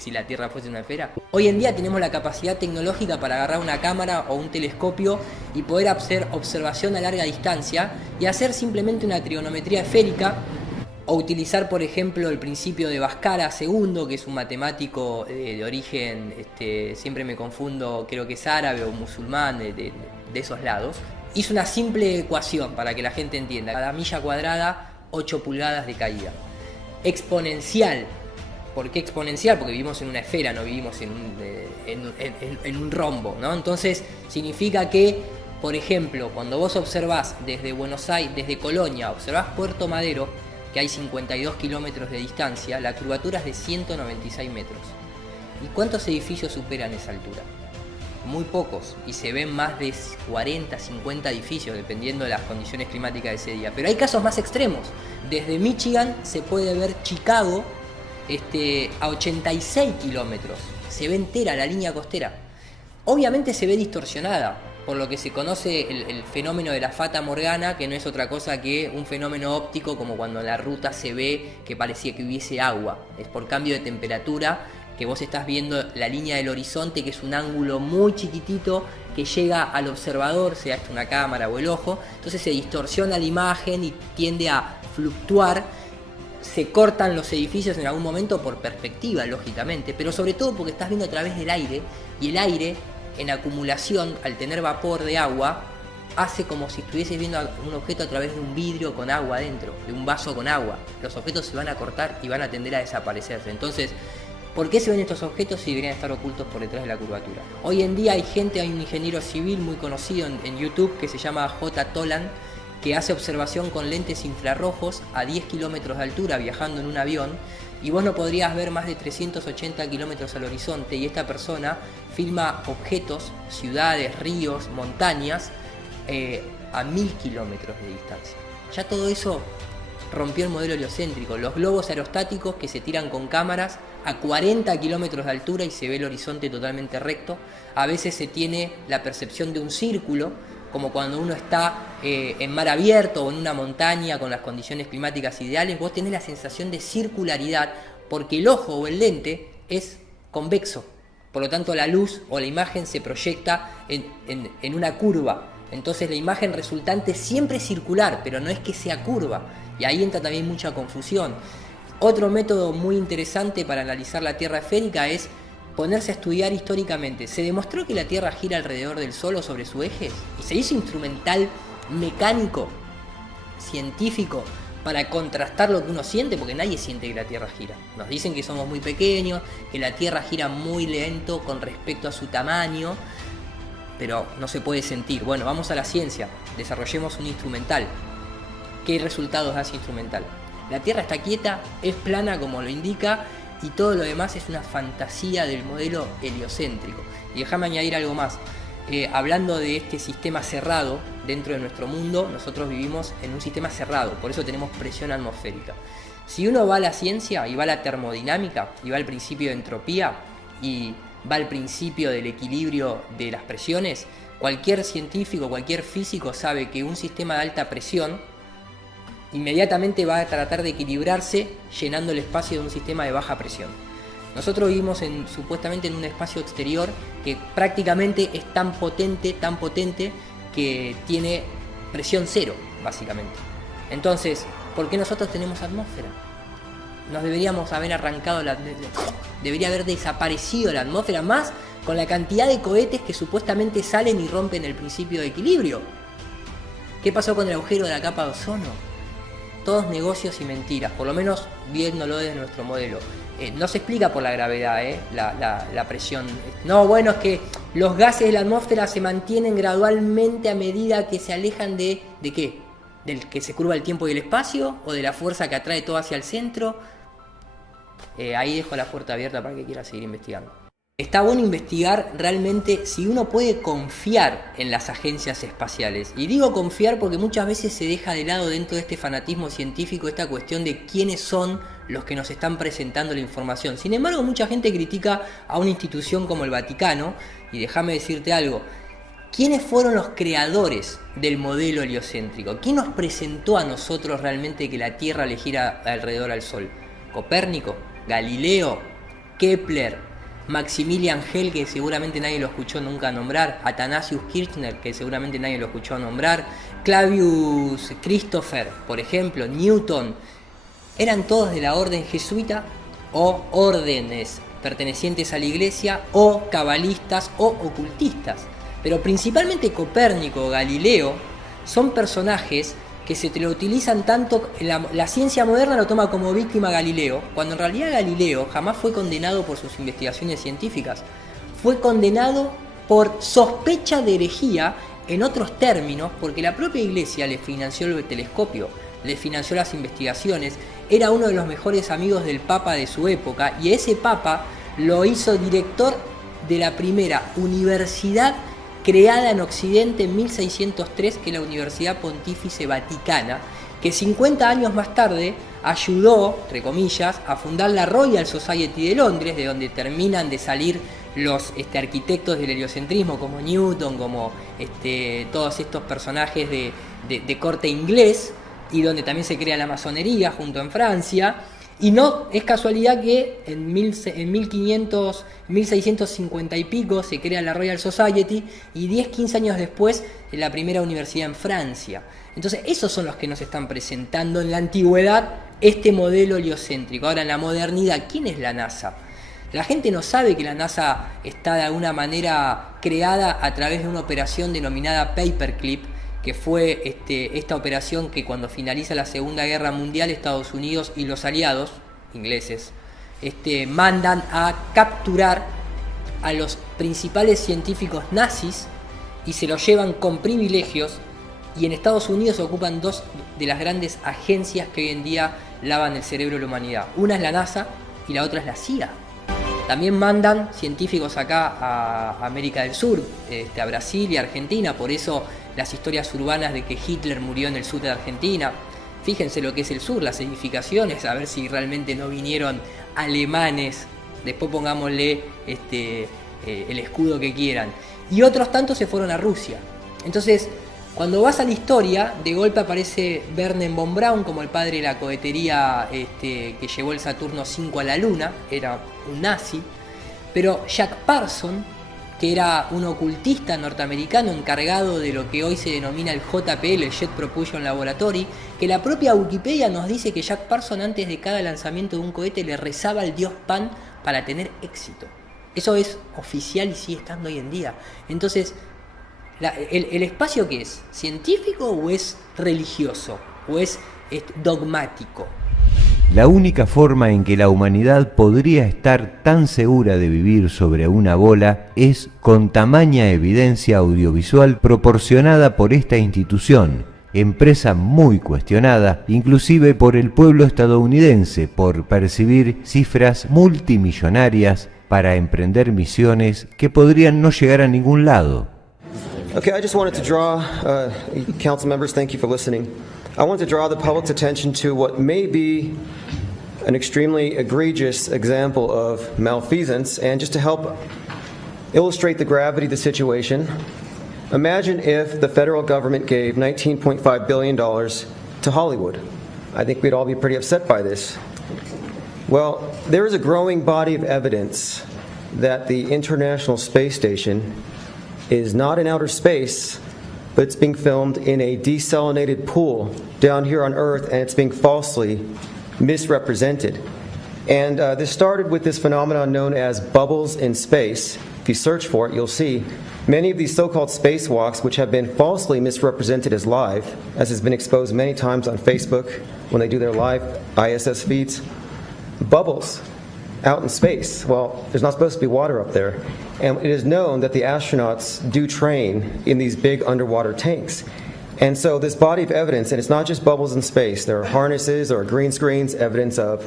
si la Tierra fuese una esfera? Hoy en día tenemos la capacidad tecnológica para agarrar una cámara o un telescopio y poder hacer observación a larga distancia y hacer simplemente una trigonometría esférica, o utilizar, por ejemplo, el principio de Bhaskara II, que es un matemático de origen, siempre me confundo, creo que es árabe o musulmán, de esos lados. Hizo una simple ecuación para que la gente entienda. Cada milla cuadrada, 8 pulgadas de caída. Exponencial. ¿Por qué exponencial? Porque vivimos en una esfera, no vivimos en un rombo, ¿no? Entonces significa que, por ejemplo, cuando vos observás desde Buenos Aires, desde Colonia, observás Puerto Madero, que hay 52 kilómetros de distancia, la curvatura es de 196 metros. ¿Y cuántos edificios superan esa altura? Muy pocos, y se ven más de 40, 50 edificios, dependiendo de las condiciones climáticas de ese día. Pero hay casos más extremos. Desde Michigan se puede ver Chicago a 86 kilómetros. Se ve entera la línea costera. Obviamente se ve distorsionada, por lo que se conoce el fenómeno de la Fata Morgana, que no es otra cosa que un fenómeno óptico, como cuando en la ruta se ve que parecía que hubiese agua. Es por cambio de temperatura que vos estás viendo la línea del horizonte, que es un ángulo muy chiquitito que llega al observador, sea esto una cámara o el ojo. Entonces se distorsiona la imagen y tiende a fluctuar. Se cortan los edificios en algún momento por perspectiva, lógicamente, pero sobre todo porque estás viendo a través del aire, y el aire, en acumulación, al tener vapor de agua, hace como si estuvieses viendo un objeto a través de un vidrio con agua adentro, de un vaso con agua. Los objetos se van a cortar y van a tender a desaparecerse. Entonces, ¿por qué se ven estos objetos si deberían estar ocultos por detrás de la curvatura? Hoy en día hay un ingeniero civil muy conocido en YouTube que se llama J. Toland, que hace observación con lentes infrarrojos a 10 kilómetros de altura viajando en un avión, y vos no podrías ver más de 380 kilómetros al horizonte, y esta persona filma objetos, ciudades, ríos, montañas a 1000 kilómetros de distancia. Ya todo eso rompió el modelo heliocéntrico. Los globos aerostáticos que se tiran con cámaras a 40 kilómetros de altura y se ve el horizonte totalmente recto. A veces se tiene la percepción de un círculo, como cuando uno está en mar abierto o en una montaña con las condiciones climáticas ideales. Vos tenés la sensación de circularidad porque el ojo o el lente es convexo. Por lo tanto, la luz o la imagen se proyecta en una curva. Entonces la imagen resultante siempre es circular, pero no es que sea curva. Y ahí entra también mucha confusión. Otro método muy interesante para analizar la Tierra esférica es ponerse a estudiar históricamente. ¿Se demostró que la Tierra gira alrededor del Sol o sobre su eje? ¿Y se hizo instrumental mecánico, científico, para contrastar lo que uno siente? Porque nadie siente que la Tierra gira. Nos dicen que somos muy pequeños, que la Tierra gira muy lento con respecto a su tamaño, pero no se puede sentir. Bueno, vamos a la ciencia, desarrollemos un instrumental. ¿Qué resultados da ese instrumental? La Tierra está quieta, es plana como lo indica, y todo lo demás es una fantasía del modelo heliocéntrico. Y déjame añadir algo más. Hablando de este sistema cerrado dentro de nuestro mundo, nosotros vivimos en un sistema cerrado, por eso tenemos presión atmosférica. Si uno va a la ciencia y va a la termodinámica y va al principio de entropía y va al principio del equilibrio de las presiones, cualquier científico, cualquier físico sabe que un sistema de alta presión inmediatamente va a tratar de equilibrarse llenando el espacio de un sistema de baja presión. Nosotros vivimos supuestamente en un espacio exterior que prácticamente es tan potente, que tiene presión cero, básicamente. Entonces, ¿por qué nosotros tenemos atmósfera? Nos deberíamos haber arrancado debería haber desaparecido la atmósfera, más con la cantidad de cohetes que supuestamente salen y rompen el principio de equilibrio. ¿Qué pasó con el agujero de la capa de ozono? Todos negocios y mentiras, por lo menos viéndolo desde nuestro modelo. No se explica por la gravedad, la presión. No, bueno, es que los gases de la atmósfera se mantienen gradualmente a medida que se alejan ¿de qué? ¿Del que se curva el tiempo y el espacio? ¿O de la fuerza que atrae todo hacia el centro? Ahí dejo la puerta abierta para que quiera seguir investigando. Está bueno investigar realmente si uno puede confiar en las agencias espaciales. Y digo confiar porque muchas veces se deja de lado dentro de este fanatismo científico esta cuestión de quiénes son los que nos están presentando la información. Sin embargo, mucha gente critica a una institución como el Vaticano, y déjame decirte algo. ¿Quiénes fueron los creadores del modelo heliocéntrico? ¿Quién nos presentó a nosotros realmente que la Tierra le gira alrededor al Sol? ¿Copérnico? ¿Galileo? ¿Kepler? ¿Maximilian Hell, que seguramente nadie lo escuchó nunca nombrar? ¿Athanasius Kirchner, que seguramente nadie lo escuchó nombrar? ¿Clavius Christopher, por ejemplo? ¿Newton? ¿Eran todos de la orden jesuita o órdenes pertenecientes a la iglesia o cabalistas o ocultistas? Pero principalmente Copérnico, Galileo, son personajes que se te lo utilizan tanto, la ciencia moderna lo toma como víctima Galileo, cuando en realidad Galileo jamás fue condenado por sus investigaciones científicas. Fue condenado por sospecha de herejía, en otros términos, porque la propia iglesia le financió el telescopio, le financió las investigaciones, era uno de los mejores amigos del Papa de su época, y ese Papa lo hizo director de la primera universidad creada en Occidente en 1603, que es la Universidad Pontífice Vaticana, que 50 años más tarde ayudó, entre comillas, a fundar la Royal Society de Londres, de donde terminan de salir los arquitectos del heliocentrismo, como Newton, como todos estos personajes de corte inglés, y donde también se crea la masonería junto en Francia. Y no es casualidad que en 1650 y pico se crea la Royal Society, y 10-15 años después la primera universidad en Francia. Entonces esos son los que nos están presentando en la antigüedad este modelo heliocéntrico. Ahora en la modernidad, ¿quién es la NASA? La gente no sabe que la NASA está de alguna manera creada a través de una operación denominada Paperclip, que fue esta operación que cuando finaliza la Segunda Guerra Mundial, Estados Unidos y los aliados ingleses mandan a capturar a los principales científicos nazis y se los llevan con privilegios, y en Estados Unidos ocupan dos de las grandes agencias que hoy en día lavan el cerebro de la humanidad. Una es la NASA y la otra es la CIA. También mandan científicos acá a América del Sur, a Brasil y Argentina, por eso las historias urbanas de que Hitler murió en el sur de Argentina. Fíjense lo que es el sur, las edificaciones, a ver si realmente no vinieron alemanes, después pongámosle el escudo que quieran. Y otros tantos se fueron a Rusia. Entonces, cuando vas a la historia, de golpe aparece Wernher von Braun como el padre de la cohetería que llevó el Saturno V a la Luna, era un nazi, pero Jack Parsons, que era un ocultista norteamericano encargado de lo que hoy se denomina el JPL, el Jet Propulsion Laboratory, que la propia Wikipedia nos dice que Jack Parsons antes de cada lanzamiento de un cohete le rezaba al dios Pan para tener éxito. Eso es oficial y sigue estando hoy en día. Entonces, ¿el espacio qué es? ¿Científico o es religioso? ¿O es dogmático? La única forma en que la humanidad podría estar tan segura de vivir sobre una bola es con tamaña evidencia audiovisual proporcionada por esta institución, empresa muy cuestionada, inclusive por el pueblo estadounidense, por percibir cifras multimillonarias para emprender misiones que podrían no llegar a ningún lado. Okay, I just wanted to draw, council members, thank you for listening. I want to draw the public's attention to what may be an extremely egregious example of malfeasance, and just to help illustrate the gravity of the situation, imagine if the federal government gave $19.5 billion to Hollywood. I think we'd all be pretty upset by this. Well, there is a growing body of evidence that the International Space Station is not in outer space, but it's being filmed in a desalinated pool down here on Earth, and it's being falsely misrepresented. And this started with this phenomenon known as bubbles in space. If you search for it, you'll see many of these so-called spacewalks, which have been falsely misrepresented as live, as has been exposed many times on Facebook when they do their live ISS feeds. Bubbles out in space. Well, there's not supposed to be water up there. And it is known that the astronauts do train in these big underwater tanks. And so this body of evidence, and it's not just bubbles in space, there are harnesses or green screens, evidence of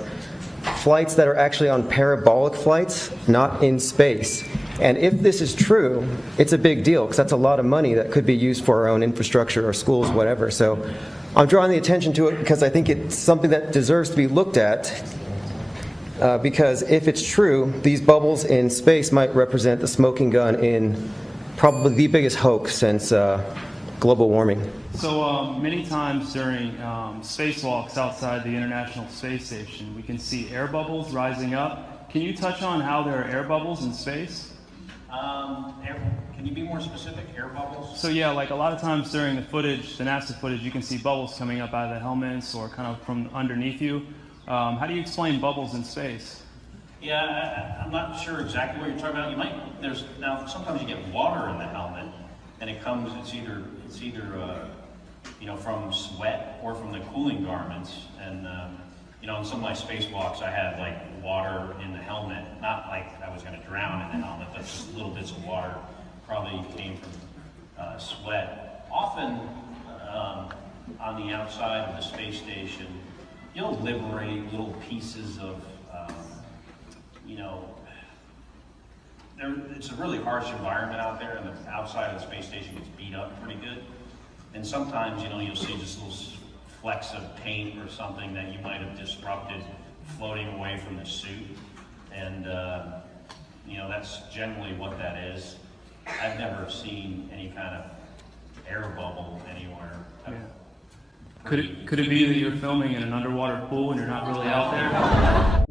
flights that are actually on parabolic flights, not in space. And if this is true, it's a big deal, because that's a lot of money that could be used for our own infrastructure or schools, whatever. So I'm drawing the attention to it because I think it's something that deserves to be looked at. Because if it's true, these bubbles in space might represent the smoking gun in probably the biggest hoax since global warming. So many times during spacewalks outside the International Space Station, we can see air bubbles rising up. Can you touch on how there are air bubbles in space? Can you be more specific? Air bubbles? So yeah, like a lot of times during the footage, the NASA footage, you can see bubbles coming up out of the helmets or kind of from underneath you. How do you explain bubbles in space? Yeah, I'm not sure exactly what you're talking about. You might, now sometimes you get water in the helmet, and it comes, it's either you know, from sweat or from the cooling garments. And you know, in some of my spacewalks, I had like water in the helmet, not like I was going to drown in the helmet, but just little bits of water probably came from sweat. Often on the outside of the space station, you'll liberate little pieces of, you know, it's a really harsh environment out there, and the outside of the space station gets beat up pretty good. And sometimes, you know, you'll see just little flecks of paint or something that you might have disrupted floating away from the suit. And, you know, that's generally what that is. I've never seen any kind of air bubble anywhere. Yeah. Could it be that you're filming in an underwater pool and you're not really out there?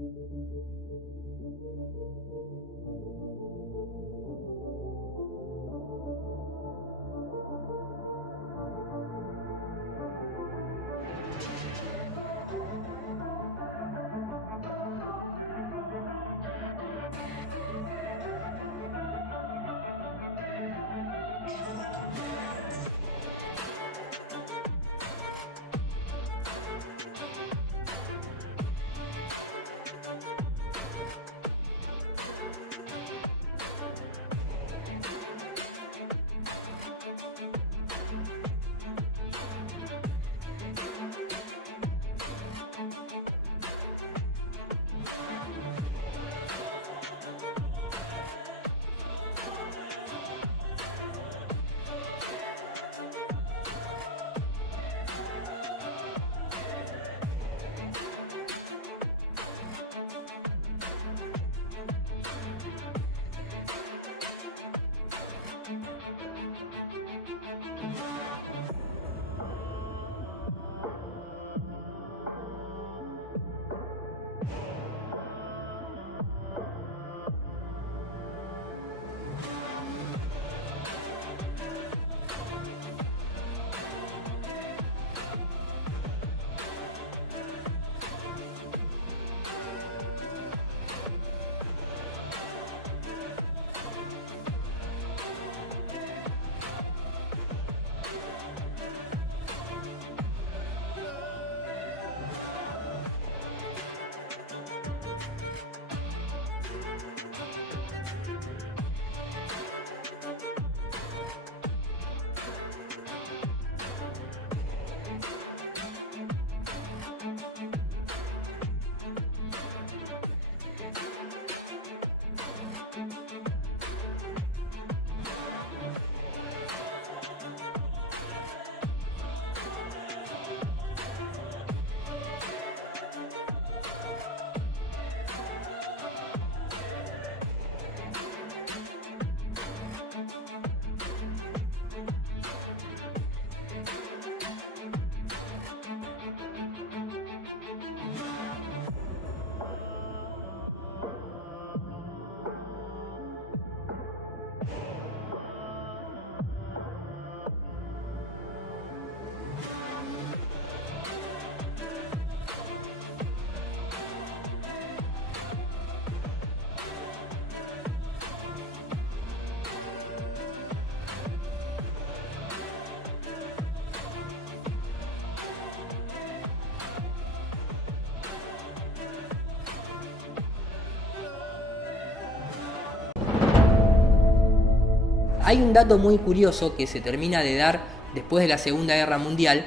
Hay un dato muy curioso que se termina de dar después de la Segunda Guerra Mundial,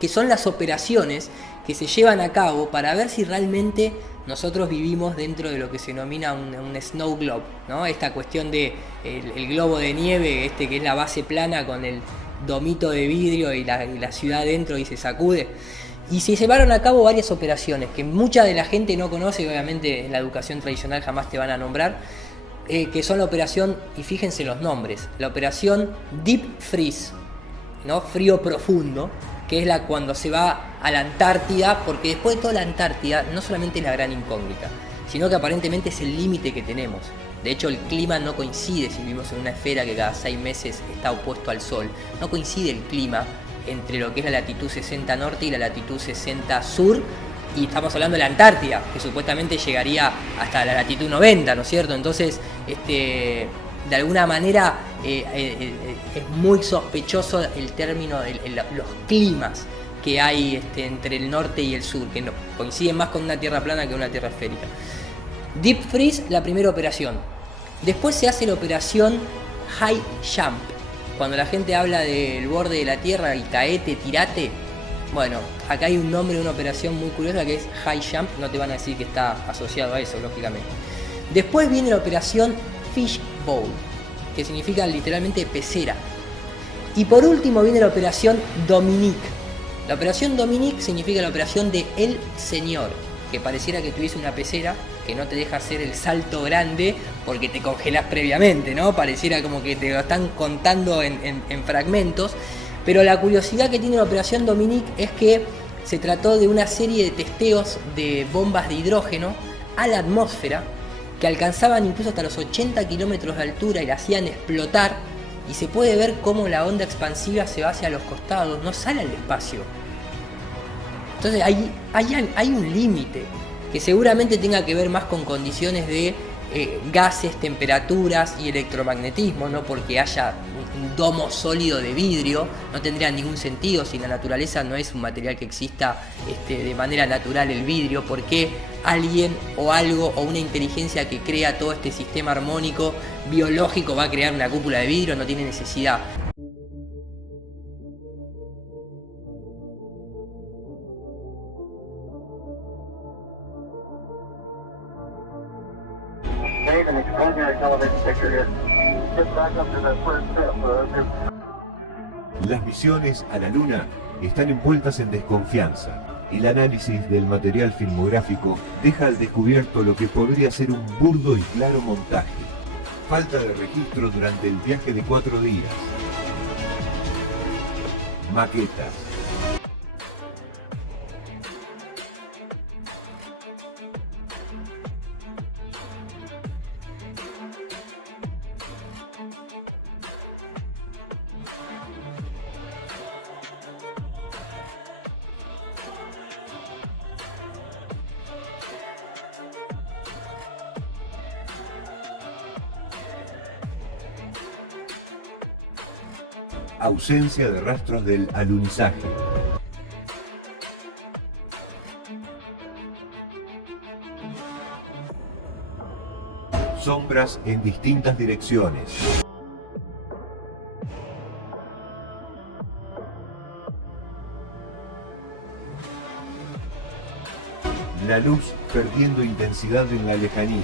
que son las operaciones que se llevan a cabo para ver si realmente nosotros vivimos dentro de lo que se denomina un snow globe, ¿no? Esta cuestión de el globo de nieve, que es la base plana con el domito de vidrio y la ciudad dentro y se sacude. Y se llevaron a cabo varias operaciones que mucha de la gente no conoce, y obviamente en la educación tradicional jamás te van a nombrar, que son la operación, y fíjense los nombres, la operación Deep Freeze, ¿no? Frío profundo, que es cuando se va a la Antártida, porque después de toda la Antártida no solamente es la gran incógnita, sino que aparentemente es el límite que tenemos. De hecho, el clima no coincide si vivimos en una esfera que cada 6 meses está opuesto al Sol. No coincide el clima entre lo que es la latitud 60 norte y la latitud 60 sur, y estamos hablando de la Antártida, que supuestamente llegaría hasta la latitud 90, ¿no es cierto? Entonces, de alguna manera es muy sospechoso el término de los climas que hay entre el norte y el sur, que no, coinciden más con una tierra plana que una tierra esférica. Deep Freeze, la primera operación. Después se hace la operación High Jump. Cuando la gente habla del borde de la tierra y caete, tirate, bueno, acá hay un nombre de una operación muy curiosa que es High Jump. No te van a decir que está asociado a eso, lógicamente. Después viene la operación Fish Bowl, que significa literalmente pecera. Y por último viene la operación Dominique. La operación Dominique significa la operación de El Señor, que pareciera que tuviese una pecera que no te deja hacer el salto grande porque te congelás previamente, ¿no? Pareciera como que te lo están contando en fragmentos. Pero la curiosidad que tiene la operación Dominique es que se trató de una serie de testeos de bombas de hidrógeno a la atmósfera que alcanzaban incluso hasta los 80 kilómetros de altura y la hacían explotar, y se puede ver cómo la onda expansiva se va hacia los costados, no sale al espacio. Entonces hay un límite que seguramente tenga que ver más con condiciones de gases, temperaturas y electromagnetismo, no porque haya un domo sólido de vidrio, no tendría ningún sentido si la naturaleza no es un material que exista de manera natural el vidrio. ¿Por qué alguien o algo o una inteligencia que crea todo este sistema armónico biológico va a crear una cúpula de vidrio? No tiene necesidad. An extraordinary television picture here. Get back up to that first step. Las misiones a la Luna están envueltas en desconfianza. El análisis del material filmográfico deja al descubierto lo que podría ser un burdo y claro montaje. Falta de registro durante el viaje de 4 días. Maquetas. Ausencia de rastros del alunizaje. Sombras en distintas direcciones. La luz perdiendo intensidad en la lejanía.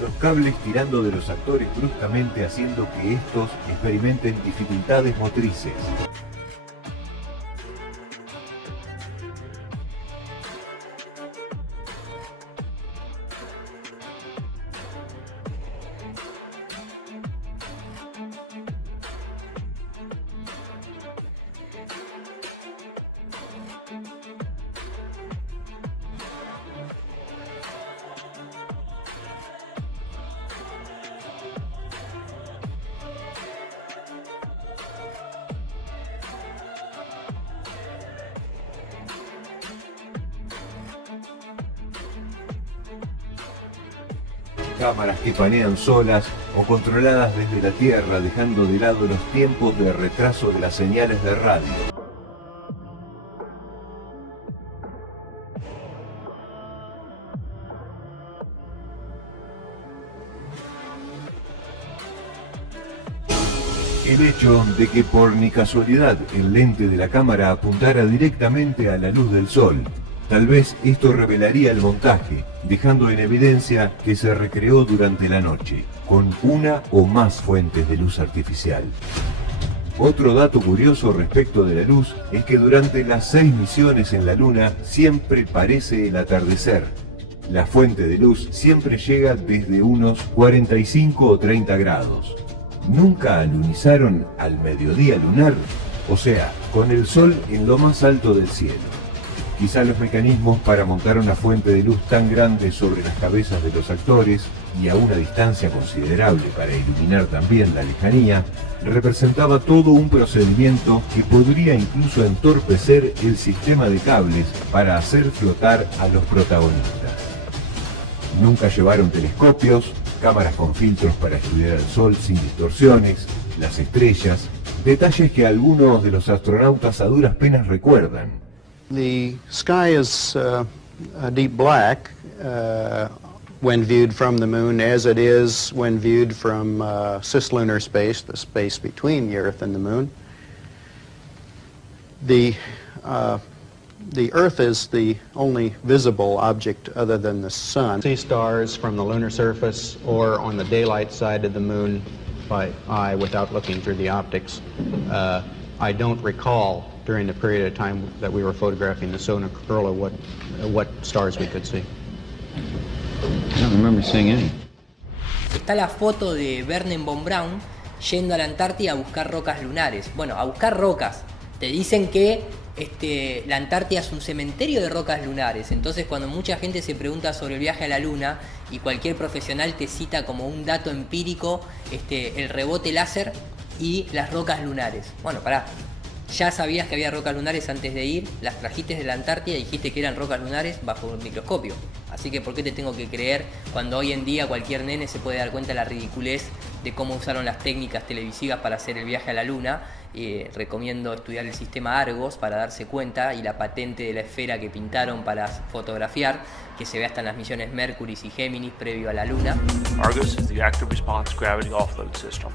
Los cables tirando de los actores bruscamente, haciendo que estos experimenten dificultades motrices. Cámaras que panean solas o controladas desde la Tierra, dejando de lado los tiempos de retraso de las señales de radio. El hecho de que por ni casualidad el lente de la cámara apuntara directamente a la luz del sol, tal vez esto revelaría el montaje, dejando en evidencia que se recreó durante la noche, con una o más fuentes de luz artificial. Otro dato curioso respecto de la luz es que durante las 6 misiones en la Luna siempre parece el atardecer. La fuente de luz siempre llega desde unos 45 o 30 grados. Nunca alunizaron al mediodía lunar, o sea, con el sol en lo más alto del cielo. Quizá los mecanismos para montar una fuente de luz tan grande sobre las cabezas de los actores y a una distancia considerable para iluminar también la lejanía, representaba todo un procedimiento que podría incluso entorpecer el sistema de cables para hacer flotar a los protagonistas. Nunca llevaron telescopios, cámaras con filtros para estudiar el sol sin distorsiones, las estrellas, detalles que algunos de los astronautas a duras penas recuerdan. The sky is a deep black when viewed from the moon, as it is when viewed from cislunar space, the space between the Earth and the moon. The Earth is the only visible object other than the sun. See stars from the lunar surface or on the daylight side of the moon by eye without looking through the optics. I don't recall during the period of time that we were photographing the Sona Curlew what stars we could see. I don't remember seeing any. Está la foto de Wernher von Braun yendo a la Antártida a buscar rocas lunares. Bueno, a buscar rocas. Te dicen que la Antártida es un cementerio de rocas lunares. Entonces, cuando mucha gente se pregunta sobre el viaje a la Luna y cualquier profesional te cita como un dato empírico el rebote láser y las rocas lunares. Bueno, pará. Ya sabías que había rocas lunares antes de ir, las trajiste de la Antártida y dijiste que eran rocas lunares bajo un microscopio. Así que ¿por qué te tengo que creer cuando hoy en día cualquier nene se puede dar cuenta de la ridiculez de cómo usaron las técnicas televisivas para hacer el viaje a la Luna? Recomiendo estudiar el sistema Argos para darse cuenta, y la patente de la esfera que pintaron para fotografiar, que se ve hasta en las misiones Mercury y Géminis previo a la Luna. Argos is the Active Response Gravity Offload System.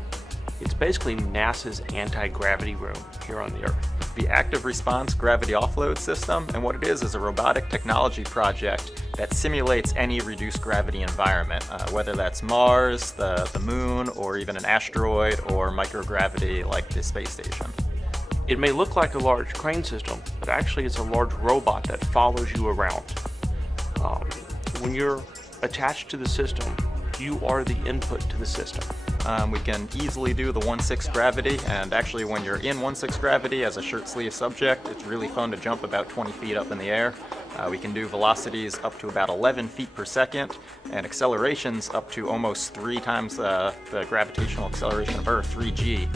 It's basically NASA's anti-gravity room here on the Earth. The Active Response Gravity Offload System, and what it is a robotic technology project that simulates any reduced gravity environment, whether that's Mars, the moon, or even an asteroid or microgravity like the space station. It may look like a large crane system, but actually it's a large robot that follows you around. When you're attached to the system, you are the input to the system. We can easily do the 1/6 gravity, and actually when you're in 1/6 gravity as a shirt sleeve subject, it's really fun to jump about 20 feet up in the air. We can do velocities up to about 11 feet per second, and accelerations up to almost 3 times the gravitational acceleration of Earth, 3G,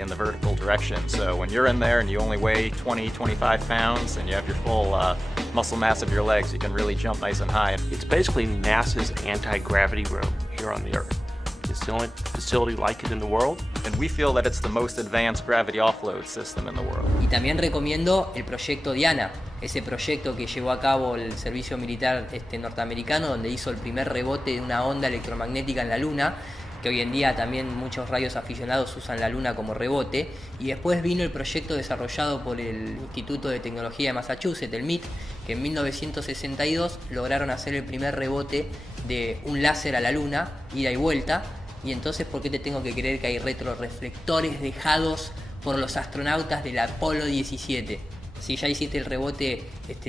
in the vertical direction. So when you're in there and you only weigh 20-25 pounds and you have your full muscle mass of your legs, you can really jump nice and high. It's basically NASA's anti-gravity room here on the Earth. It's the only facility like it in the world. And we feel that it's the most advanced gravity offload system in the world. Y también recomiendo el proyecto Diana, ese proyecto que llevó a cabo el servicio militar norteamericano, donde hizo el primer rebote de una onda electromagnética en la Luna, que hoy en día también muchos radioaficionados usan la Luna como rebote. Y después vino el proyecto desarrollado por el Instituto de Tecnología de Massachusetts, el MIT, que en 1962 lograron hacer el primer rebote de un láser a la Luna, ida y vuelta. Y entonces, ¿por qué te tengo que creer que hay retroreflectores dejados por los astronautas del Apolo 17? Si ya hiciste el rebote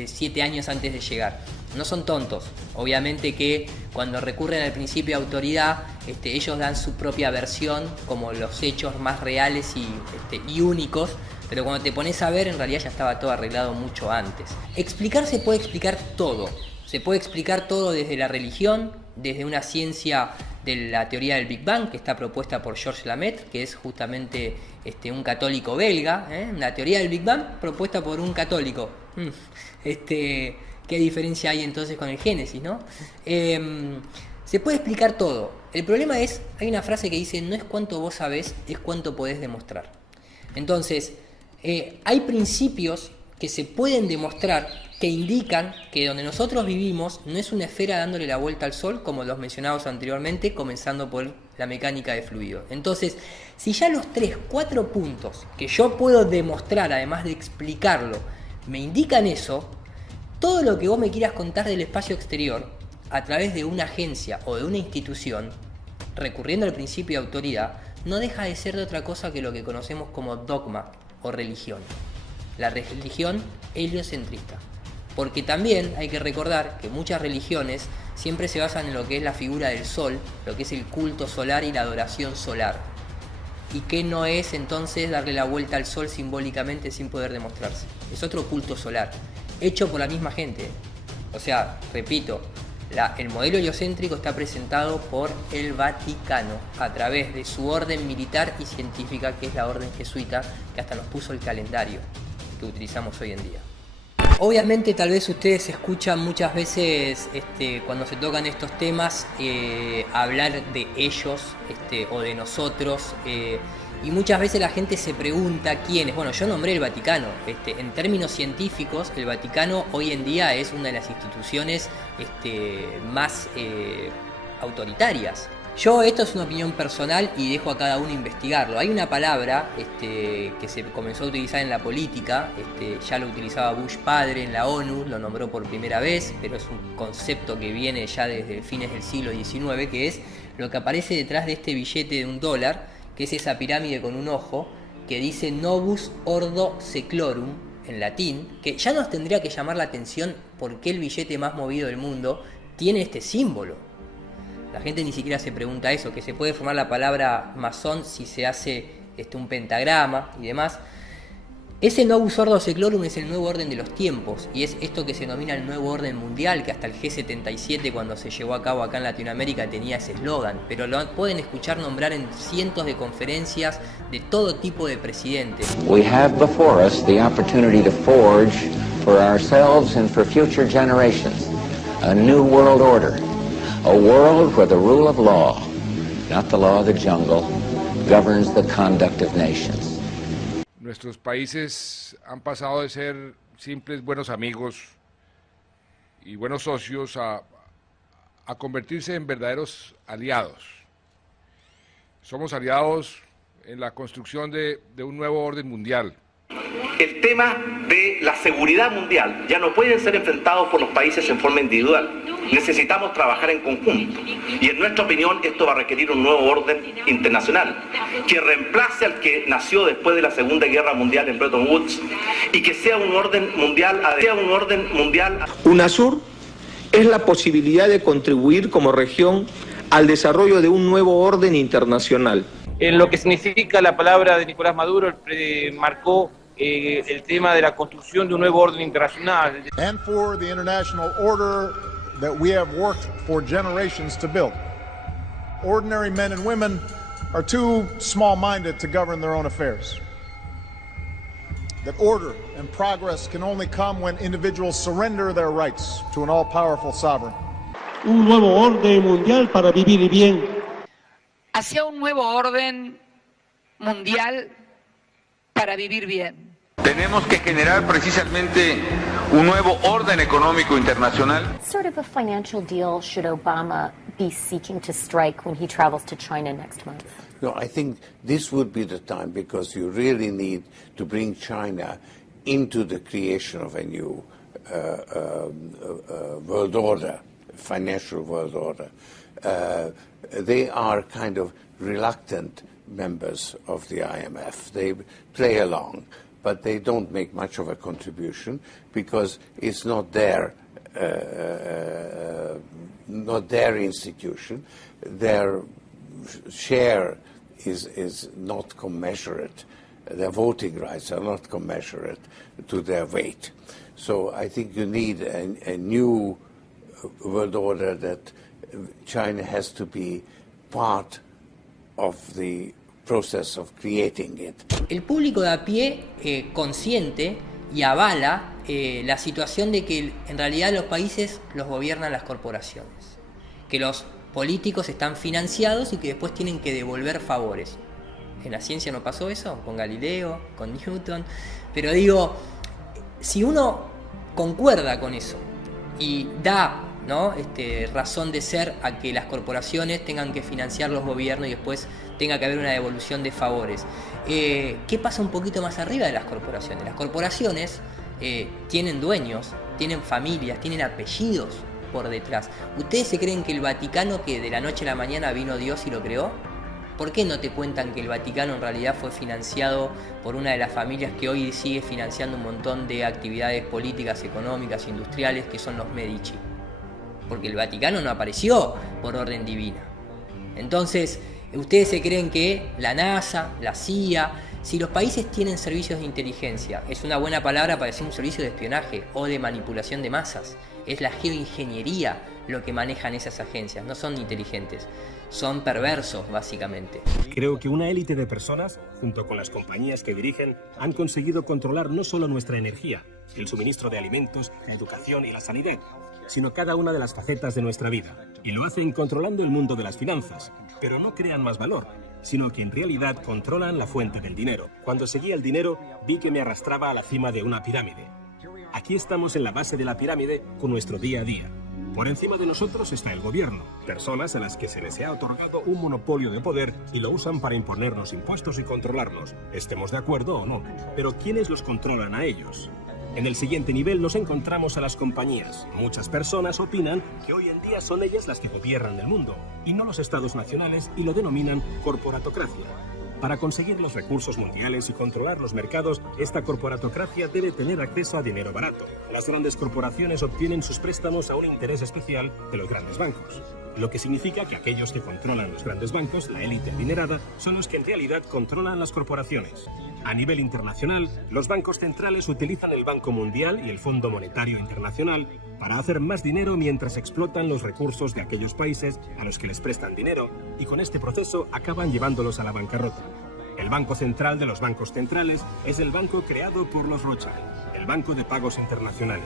7 años antes de llegar. No son tontos. Obviamente que cuando recurren al principio de autoridad, ellos dan su propia versión como los hechos más reales y únicos. Pero cuando te pones a ver, en realidad ya estaba todo arreglado mucho antes. Explicar se puede explicar todo. Se puede explicar todo desde la religión, desde una ciencia de la teoría del Big Bang, que está propuesta por Georges Lamaitre, que es justamente un católico belga. La teoría del Big Bang propuesta por un católico. ¿Qué diferencia hay entonces con el Génesis, no? Se puede explicar todo. El problema es, hay una frase que dice, no es cuánto vos sabés, es cuánto podés demostrar. Entonces, hay principios que se pueden demostrar que indican que donde nosotros vivimos no es una esfera dándole la vuelta al sol, como los mencionados anteriormente, comenzando por la mecánica de fluido. Entonces, si ya los 3-4 puntos que yo puedo demostrar, además de explicarlo, me indican eso, todo lo que vos me quieras contar del espacio exterior, a través de una agencia o de una institución, recurriendo al principio de autoridad, no deja de ser de otra cosa que lo que conocemos como dogma o religión. La religión heliocentrista. Porque también hay que recordar que muchas religiones siempre se basan en lo que es la figura del sol, lo que es el culto solar y la adoración solar. ¿Y qué no es entonces darle la vuelta al sol simbólicamente sin poder demostrarse? Es otro culto solar, hecho por la misma gente. O sea, repito, el modelo heliocéntrico está presentado por el Vaticano a través de su orden militar y científica, que es la orden jesuita, que hasta nos puso el calendario que utilizamos hoy en día. Obviamente tal vez ustedes escuchan muchas veces cuando se tocan estos temas hablar de ellos o de nosotros y muchas veces la gente se pregunta quiénes. Bueno, yo nombré el Vaticano. En términos científicos, el Vaticano hoy en día es una de las instituciones más autoritarias. Esto es una opinión personal y dejo a cada uno investigarlo. Hay una palabra que se comenzó a utilizar en la política, ya lo utilizaba Bush padre en la ONU, lo nombró por primera vez, pero es un concepto que viene ya desde fines del siglo XIX, que es lo que aparece detrás de este billete de $1, que es esa pirámide con un ojo, que dice Novus Ordo Seclorum, en latín, que ya nos tendría que llamar la atención por qué el billete más movido del mundo tiene este símbolo. La gente ni siquiera se pregunta eso, que se puede formar la palabra masón si se hace un pentagrama y demás. Ese Novus Ordo Seclorum es el nuevo orden de los tiempos y es esto que se denomina el nuevo orden mundial, que hasta el G77 cuando se llevó a cabo acá en Latinoamérica tenía ese eslogan, pero lo pueden escuchar nombrar en cientos de conferencias de todo tipo de presidentes. We have before us the opportunity to forge for ourselves and for future generations a new world order. A world where the rule of law, not the law of the jungle, governs the conduct of nations. Nuestros países han pasado de ser simples buenos amigos y buenos socios a convertirse en verdaderos aliados. Somos aliados en la construcción de un nuevo orden mundial. El tema de la seguridad mundial ya no pueden ser enfrentados por los países en forma individual. Necesitamos trabajar en conjunto y en nuestra opinión esto va a requerir un nuevo orden internacional que reemplace al que nació después de la Segunda Guerra Mundial en Bretton Woods y que sea un orden mundial. UNASUR es la posibilidad de contribuir como región al desarrollo de un nuevo orden internacional. En lo que significa la palabra de Nicolás Maduro, marcó el tema de la construcción de un nuevo orden internacional. And for the international order that we have worked for generations to build. Ordinary men and women are too small-minded to govern their own affairs. That order and progress can only come when individuals surrender their rights to an all-powerful sovereign. Un nuevo orden mundial para vivir bien. Hacia un nuevo orden mundial para vivir bien. Tenemos que generar precisamente un nuevo orden económico internacional. What sort of a financial deal should Obama be seeking to strike when he travels to China next month? No, I think this would be the time because you really need to bring China into the creation of a new world order, financial world order. They are kind of reluctant members of the IMF. They play along, but they don't make much of a contribution because it's not their institution. Their share is not commensurate. Their voting rights are not commensurate to their weight. So I think you need a new world order that China has to be part of the process of creating it. El público de a pie consciente y avala la situación de que en realidad los países los gobiernan las corporaciones, que los políticos están financiados y que después tienen que devolver favores. En la ciencia no pasó eso, con Galileo, con Newton, pero digo, si uno concuerda con eso y da, ¿no?, razón de ser a que las corporaciones tengan que financiar los gobiernos y después tenga que haber una devolución de favores, ¿qué pasa un poquito más arriba de las corporaciones? Las corporaciones tienen dueños, tienen familias, tienen apellidos por detrás. ¿Ustedes se creen que el Vaticano, que de la noche a la mañana vino Dios y lo creó? ¿Por qué no te cuentan que el Vaticano en realidad fue financiado por una de las familias que hoy sigue financiando un montón de actividades políticas, económicas, industriales, que son los Medici? Porque el Vaticano no apareció por orden divina. Entonces, ¿ustedes se creen que la NASA, la CIA, si los países tienen servicios de inteligencia, es una buena palabra para decir un servicio de espionaje o de manipulación de masas? Es la geoingeniería lo que manejan esas agencias, no son inteligentes, son perversos básicamente. Creo que una élite de personas, junto con las compañías que dirigen, han conseguido controlar no solo nuestra energía, el suministro de alimentos, la educación y la sanidad, sino cada una de las facetas de nuestra vida. Y lo hacen controlando el mundo de las finanzas, pero no crean más valor, sino que en realidad controlan la fuente del dinero. Cuando seguía el dinero, vi que me arrastraba a la cima de una pirámide. Aquí estamos en la base de la pirámide con nuestro día a día. Por encima de nosotros está el gobierno, personas a las que se les ha otorgado un monopolio de poder y lo usan para imponernos impuestos y controlarnos, estemos de acuerdo o no. Pero ¿quiénes los controlan a ellos? En el siguiente nivel nos encontramos a las compañías. Muchas personas opinan que hoy en día son ellas las que gobiernan el mundo, y no los estados nacionales, y lo denominan corporatocracia. Para conseguir los recursos mundiales y controlar los mercados, esta corporatocracia debe tener acceso a dinero barato. Las grandes corporaciones obtienen sus préstamos a un interés especial de los grandes bancos, lo que significa que aquellos que controlan los grandes bancos, la élite adinerada, son los que en realidad controlan las corporaciones. A nivel internacional, los bancos centrales utilizan el Banco Mundial y el Fondo Monetario Internacional para hacer más dinero mientras explotan los recursos de aquellos países a los que les prestan dinero, y con este proceso acaban llevándolos a la bancarrota. El Banco Central de los bancos centrales es el banco creado por los Rothschild, el Banco de Pagos Internacionales.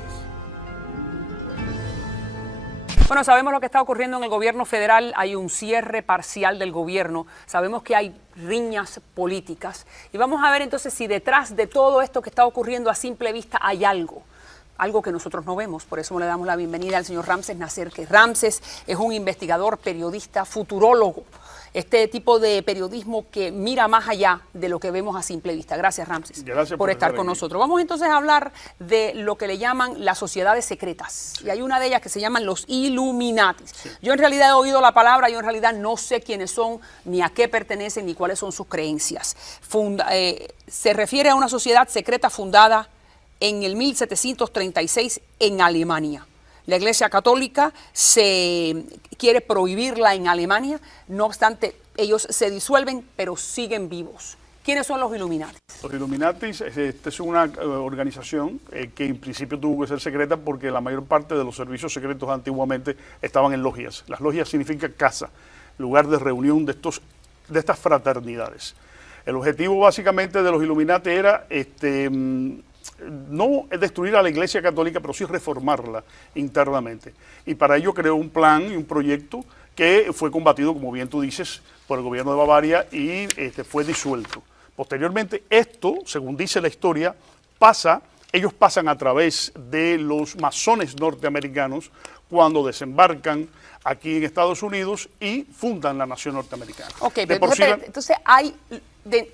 Bueno, sabemos lo que está ocurriendo en el gobierno federal. Hay un cierre parcial del gobierno. Sabemos que hay riñas políticas. Y vamos a ver entonces si detrás de todo esto que está ocurriendo a simple vista hay algo que nosotros no vemos. Por eso le damos la bienvenida al señor Ramses Nasser, que Ramses es un investigador, periodista, futurólogo. Este tipo de periodismo que mira más allá de lo que vemos a simple vista. Gracias, Ramses, por estar con nosotros. Vamos entonces a hablar de lo que le llaman las sociedades secretas. Sí. Y hay una de ellas que se llaman los Illuminatis. Sí. Yo en realidad he oído la palabra, yo en realidad no sé quiénes son, ni a qué pertenecen, ni cuáles son sus creencias. Se refiere a una sociedad secreta fundada en el 1736 en Alemania. La Iglesia Católica se quiere prohibirla en Alemania, no obstante, ellos se disuelven, pero siguen vivos. ¿Quiénes son los Illuminati? Los Illuminati es una organización que en principio tuvo que ser secreta porque la mayor parte de los servicios secretos antiguamente estaban en logias. Las logias significa casa, lugar de reunión de estas fraternidades. El objetivo básicamente de los Illuminati era no destruir a la Iglesia Católica, pero sí reformarla internamente. Y para ello creó un plan y un proyecto que fue combatido, como bien tú dices, por el gobierno de Bavaria y fue disuelto. Posteriormente, esto, según dice la historia, ellos pasan a través de los masones norteamericanos cuando desembarcan aquí en Estados Unidos y fundan la nación norteamericana. Ok, pero entonces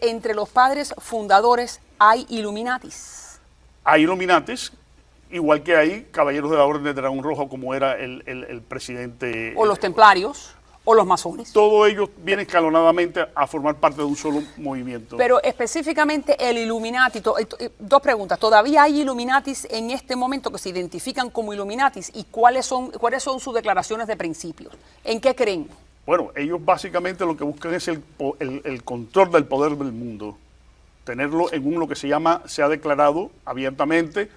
entre los padres fundadores hay Illuminatis. Hay Illuminatis, igual que hay caballeros de la Orden de Dragón Rojo, como era el presidente. O los templarios, o los masones. Todos ellos vienen escalonadamente a formar parte de un solo movimiento. Pero específicamente el Illuminati, dos preguntas. ¿Todavía hay Illuminatis en este momento que se identifican como Illuminatis? ¿Y cuáles son sus declaraciones de principios? ¿En qué creen? Bueno, ellos básicamente lo que buscan es el control del poder del mundo. Tenerlo en lo que se ha declarado abiertamente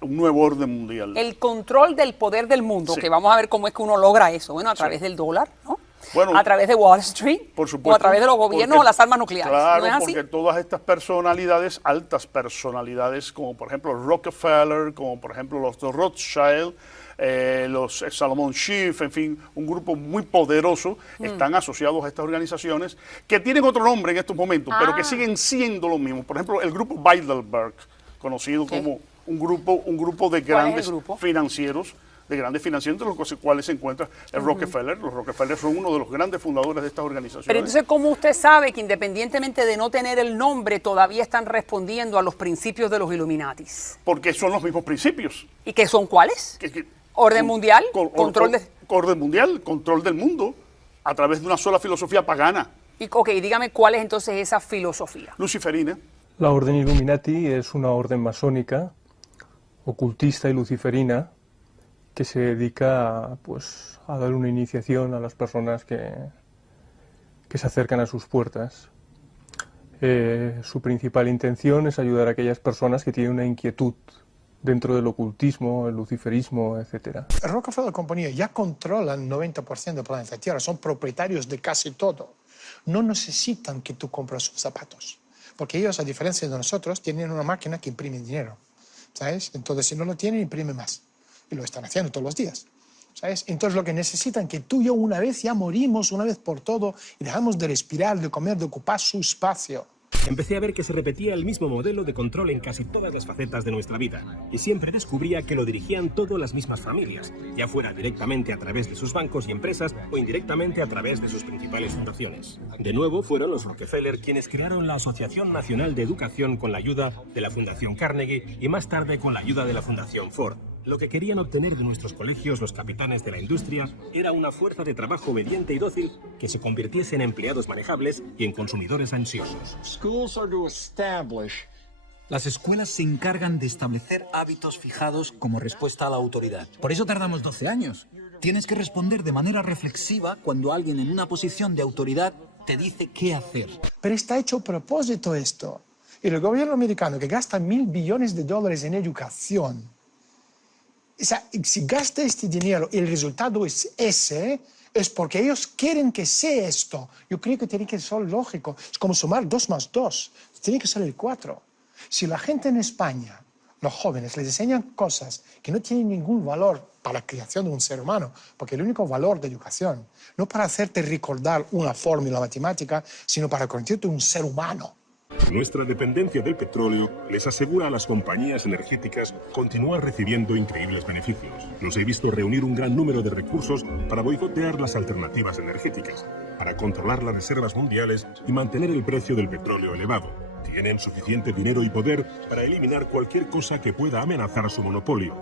un nuevo orden mundial. El control del poder del mundo, sí. Que vamos a ver cómo es que uno logra eso, bueno, a través del dólar, ¿no? Bueno, a través de Wall Street, por supuesto, o a través de los gobiernos porque, o las armas nucleares. Claro, ¿no es así? porque todas estas personalidades, altas personalidades, como por ejemplo Rockefeller, como por ejemplo los de Rothschild, los Salomon Schiff, en fin, un grupo muy poderoso, están asociados a estas organizaciones que tienen otro nombre en estos momentos, pero que siguen siendo lo mismo. Por ejemplo, el grupo Bilderberg, conocido como un grupo de grandes financieros, entre los cuales se encuentra el Rockefeller. Los Rockefeller son uno de los grandes fundadores de estas organizaciones. Pero entonces, ¿cómo usted sabe que independientemente de no tener el nombre, todavía están respondiendo a los principios de los Illuminatis? Porque son los mismos principios. ¿Y qué son cuáles? ¿Orden mundial? Orden mundial, control del mundo, a través de una sola filosofía pagana. Y, dígame cuál es entonces esa filosofía. Luciferina. La orden Illuminati es una orden masónica, ocultista y luciferina, que se dedica pues, a dar una iniciación a las personas que se acercan a sus puertas. Su principal intención es ayudar a aquellas personas que tienen una inquietud dentro del ocultismo, el luciferismo, etc. Rockefeller y compañía ya controlan 90% del planeta Tierra, son propietarios de casi todo. No necesitan que tú compres sus zapatos, porque ellos, a diferencia de nosotros, tienen una máquina que imprime dinero, ¿sabes? Entonces, si no lo tienen, imprime más. Y lo están haciendo todos los días, ¿sabes? Entonces lo que necesitan que tú y yo una vez ya morimos, una vez por todo, y dejamos de respirar, de comer, de ocupar su espacio. Empecé a ver que se repetía el mismo modelo de control en casi todas las facetas de nuestra vida, y siempre descubría que lo dirigían todas las mismas familias, ya fuera directamente a través de sus bancos y empresas o indirectamente a través de sus principales fundaciones. De nuevo fueron los Rockefeller quienes crearon la Asociación Nacional de Educación con la ayuda de la Fundación Carnegie y más tarde con la ayuda de la Fundación Ford. Lo que querían obtener de nuestros colegios los capitanes de la industria era una fuerza de trabajo obediente y dócil que se convirtiese en empleados manejables y en consumidores ansiosos. Las escuelas se encargan de establecer hábitos fijados como respuesta a la autoridad. Por eso tardamos 12 años. Tienes que responder de manera reflexiva cuando alguien en una posición de autoridad te dice qué hacer. Pero está hecho a propósito esto. Y el gobierno americano, que gasta $1.000 billones en educación, o sea, si gasta este dinero y el resultado es ese, es porque ellos quieren que sea esto. Yo creo que tiene que ser lógico. Es como sumar 2 más 2. Tiene que ser el 4. Si la gente en España, los jóvenes, les enseñan cosas que no tienen ningún valor para la creación de un ser humano, porque el único valor de educación, no para hacerte recordar una fórmula matemática, sino para convertirte en un ser humano. Nuestra dependencia del petróleo les asegura a las compañías energéticas continuar recibiendo increíbles beneficios. Los he visto reunir un gran número de recursos para boicotear las alternativas energéticas, para controlar las reservas mundiales y mantener el precio del petróleo elevado. Tienen suficiente dinero y poder para eliminar cualquier cosa que pueda amenazar su monopolio.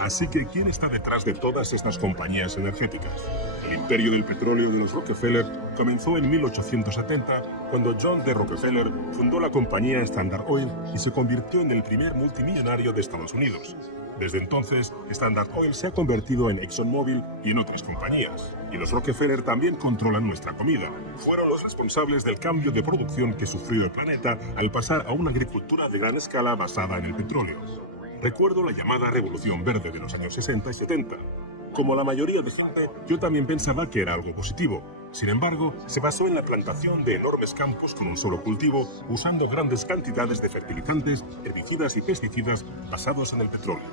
Así que, ¿quién está detrás de todas estas compañías energéticas? El imperio del petróleo de los Rockefeller comenzó en 1870, cuando John D. Rockefeller fundó la compañía Standard Oil y se convirtió en el primer multimillonario de Estados Unidos. Desde entonces, Standard Oil se ha convertido en ExxonMobil y en otras compañías. Y los Rockefeller también controlan nuestra comida. Fueron los responsables del cambio de producción que sufrió el planeta al pasar a una agricultura de gran escala basada en el petróleo. Recuerdo la llamada Revolución Verde de los años 60 y 70. Como la mayoría de gente, yo también pensaba que era algo positivo. Sin embargo, se basó en la plantación de enormes campos con un solo cultivo, usando grandes cantidades de fertilizantes, herbicidas y pesticidas basados en el petróleo.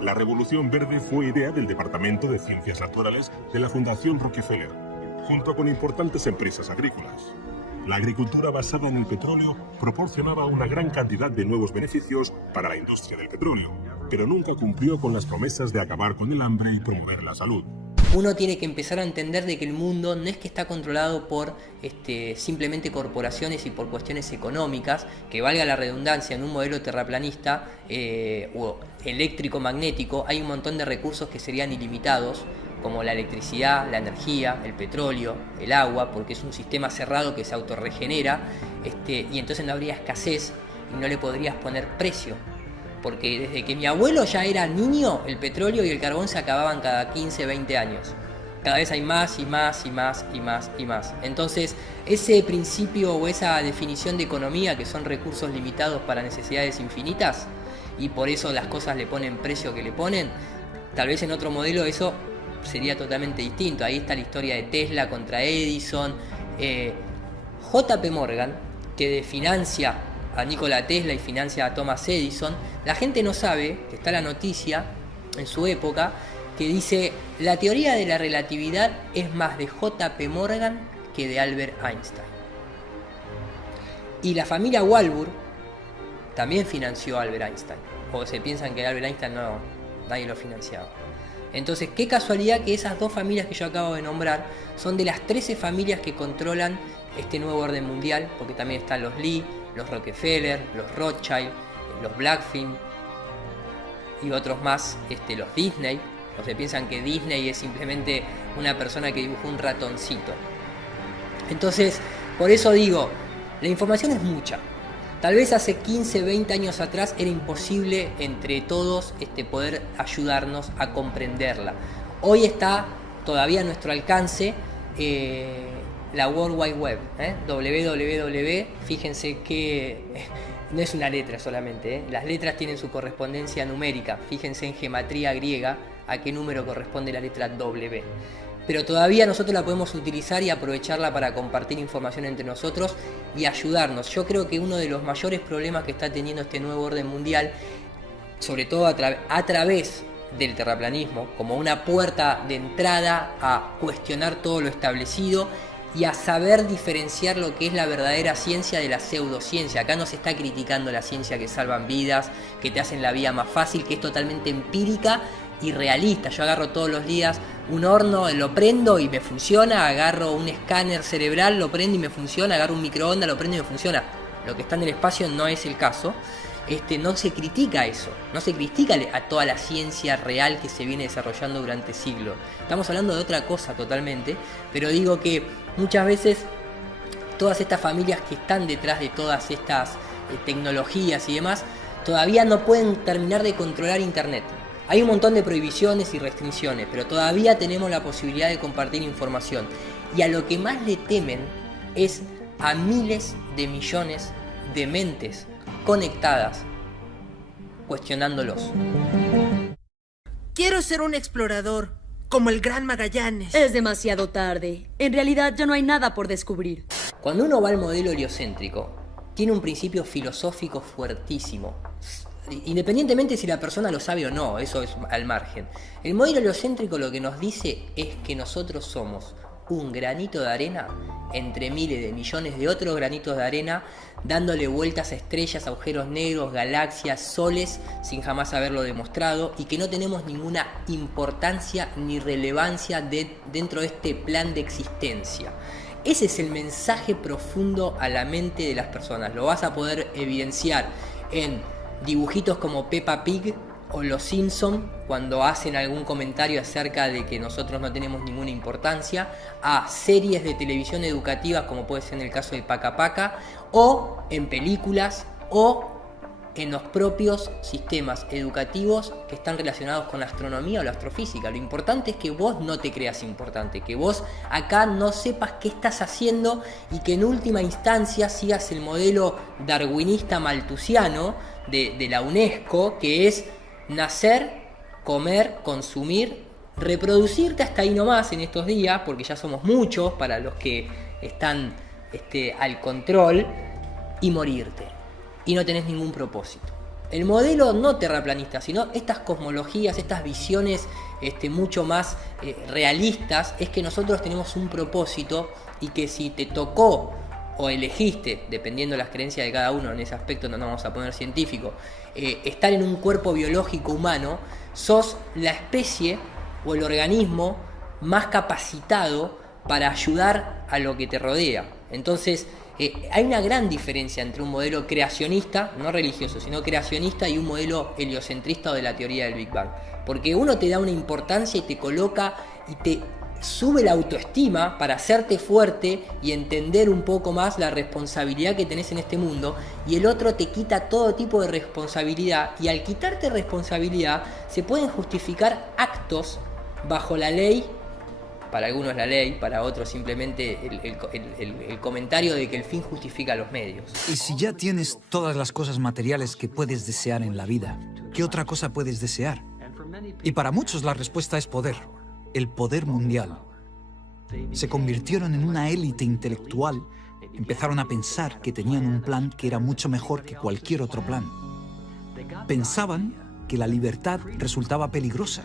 La Revolución Verde fue idea del Departamento de Ciencias Naturales de la Fundación Rockefeller, junto con importantes empresas agrícolas. La agricultura basada en el petróleo proporcionaba una gran cantidad de nuevos beneficios para la industria del petróleo, pero nunca cumplió con las promesas de acabar con el hambre y promover la salud. Uno tiene que empezar a entender de que el mundo no es que está controlado por simplemente corporaciones y por cuestiones económicas, que valga la redundancia, en un modelo terraplanista o eléctrico-magnético hay un montón de recursos que serían ilimitados, como la electricidad, la energía, el petróleo, el agua, porque es un sistema cerrado que se autorregenera, y entonces no habría escasez y no le podrías poner precio. Porque desde que mi abuelo ya era niño, el petróleo y el carbón se acababan cada 15, 20 años. Cada vez hay más y más y más y más y más. Entonces, ese principio o esa definición de economía, que son recursos limitados para necesidades infinitas, y por eso las cosas le ponen precio que le ponen, tal vez en otro modelo eso sería totalmente distinto. Ahí está la historia de Tesla contra Edison. JP Morgan, que financia a Nikola Tesla y financia a Thomas Edison, la gente no sabe, que está la noticia en su época, que dice: la teoría de la relatividad es más de JP Morgan que de Albert Einstein. Y la familia Warburg también financió a Albert Einstein. O se piensan que Albert Einstein nadie lo financiaba. Entonces, qué casualidad que esas dos familias que yo acabo de nombrar son de las 13 familias que controlan este nuevo orden mundial, porque también están los Lee, los Rockefeller, los Rothschild, los Blackfin y otros más, los Disney. O se piensan que Disney es simplemente una persona que dibujó un ratoncito. Entonces, por eso digo, la información es mucha. Tal vez hace 15, 20 años atrás era imposible entre todos poder ayudarnos a comprenderla. Hoy está todavía a nuestro alcance la World Wide Web, www, fíjense que no es una letra solamente, las letras tienen su correspondencia numérica, fíjense en gematría griega a qué número corresponde la letra W. Pero todavía nosotros la podemos utilizar y aprovecharla para compartir información entre nosotros y ayudarnos. Yo creo que uno de los mayores problemas que está teniendo este nuevo orden mundial, sobre todo a través del terraplanismo, como una puerta de entrada a cuestionar todo lo establecido y a saber diferenciar lo que es la verdadera ciencia de la pseudociencia. Acá no se está criticando la ciencia que salvan vidas, que te hacen la vida más fácil, que es totalmente empírica y realista. Yo agarro todos los días un horno, lo prendo y me funciona, agarro un escáner cerebral, lo prendo y me funciona, agarro un microondas, lo prendo y me funciona. Lo que está en el espacio no es el caso. No se critica eso, no se critica a toda la ciencia real que se viene desarrollando durante siglos. Estamos hablando de otra cosa totalmente, pero digo que muchas veces todas estas familias que están detrás de todas estas tecnologías y demás, todavía no pueden terminar de controlar Internet. Hay un montón de prohibiciones y restricciones, pero todavía tenemos la posibilidad de compartir información. Y a lo que más le temen es a miles de millones de mentes conectadas, cuestionándolos. Quiero ser un explorador, como el Gran Magallanes. Es demasiado tarde. En realidad ya no hay nada por descubrir. Cuando uno va al modelo heliocéntrico, tiene un principio filosófico fuertísimo. Independientemente si la persona lo sabe o no, eso es al margen. El modelo heliocéntrico lo que nos dice es que nosotros somos un granito de arena entre miles de millones de otros granitos de arena, dándole vueltas a estrellas, agujeros negros, galaxias, soles, sin jamás haberlo demostrado, y que no tenemos ninguna importancia ni relevancia dentro de este plan de existencia. Ese es el mensaje profundo a la mente de las personas. Lo vas a poder evidenciar en dibujitos como Peppa Pig o Los Simpson, cuando hacen algún comentario acerca de que nosotros no tenemos ninguna importancia, a series de televisión educativas como puede ser en el caso de Paca Paca, o en películas, o en los propios sistemas educativos que están relacionados con la astronomía o la astrofísica. Lo importante es que vos no te creas importante, que vos acá no sepas qué estás haciendo y que en última instancia sigas el modelo darwinista malthusiano de la UNESCO, que es nacer, comer, consumir, reproducirte hasta ahí nomás en estos días, porque ya somos muchos para los que están al control, y morirte. Y no tenés ningún propósito. El modelo no terraplanista, sino estas cosmologías, estas visiones mucho más realistas, es que nosotros tenemos un propósito y que si te tocó o elegiste, dependiendo de las creencias de cada uno, en ese aspecto no nos vamos a poner científico, estar en un cuerpo biológico humano, sos la especie o el organismo más capacitado para ayudar a lo que te rodea. Entonces, hay una gran diferencia entre un modelo creacionista, no religioso, sino creacionista, y un modelo heliocentrista o de la teoría del Big Bang. Porque uno te da una importancia y te coloca y te sube la autoestima para hacerte fuerte y entender un poco más la responsabilidad que tenés en este mundo, y el otro te quita todo tipo de responsabilidad, y al quitarte responsabilidad se pueden justificar actos bajo la ley. Para algunos la ley, para otros simplemente el comentario de que el fin justifica los medios. Y si ya tienes todas las cosas materiales que puedes desear en la vida, ¿qué otra cosa puedes desear? Y para muchos la respuesta es poder. el poder mundial. Se convirtieron en una élite intelectual. Empezaron a pensar que tenían un plan que era mucho mejor que cualquier otro plan. Pensaban que la libertad resultaba peligrosa.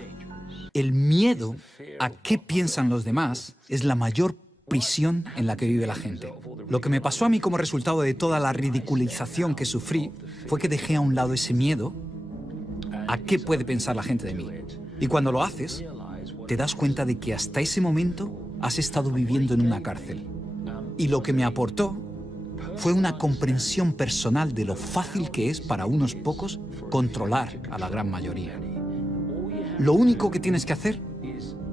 El miedo a qué piensan los demás es la mayor prisión en la que vive la gente. Lo que me pasó a mí como resultado de toda la ridiculización que sufrí fue que dejé a un lado ese miedo a qué puede pensar la gente de mí. Y cuando lo haces, te das cuenta de que hasta ese momento has estado viviendo en una cárcel. Y lo que me aportó fue una comprensión personal de lo fácil que es para unos pocos controlar a la gran mayoría. Lo único que tienes que hacer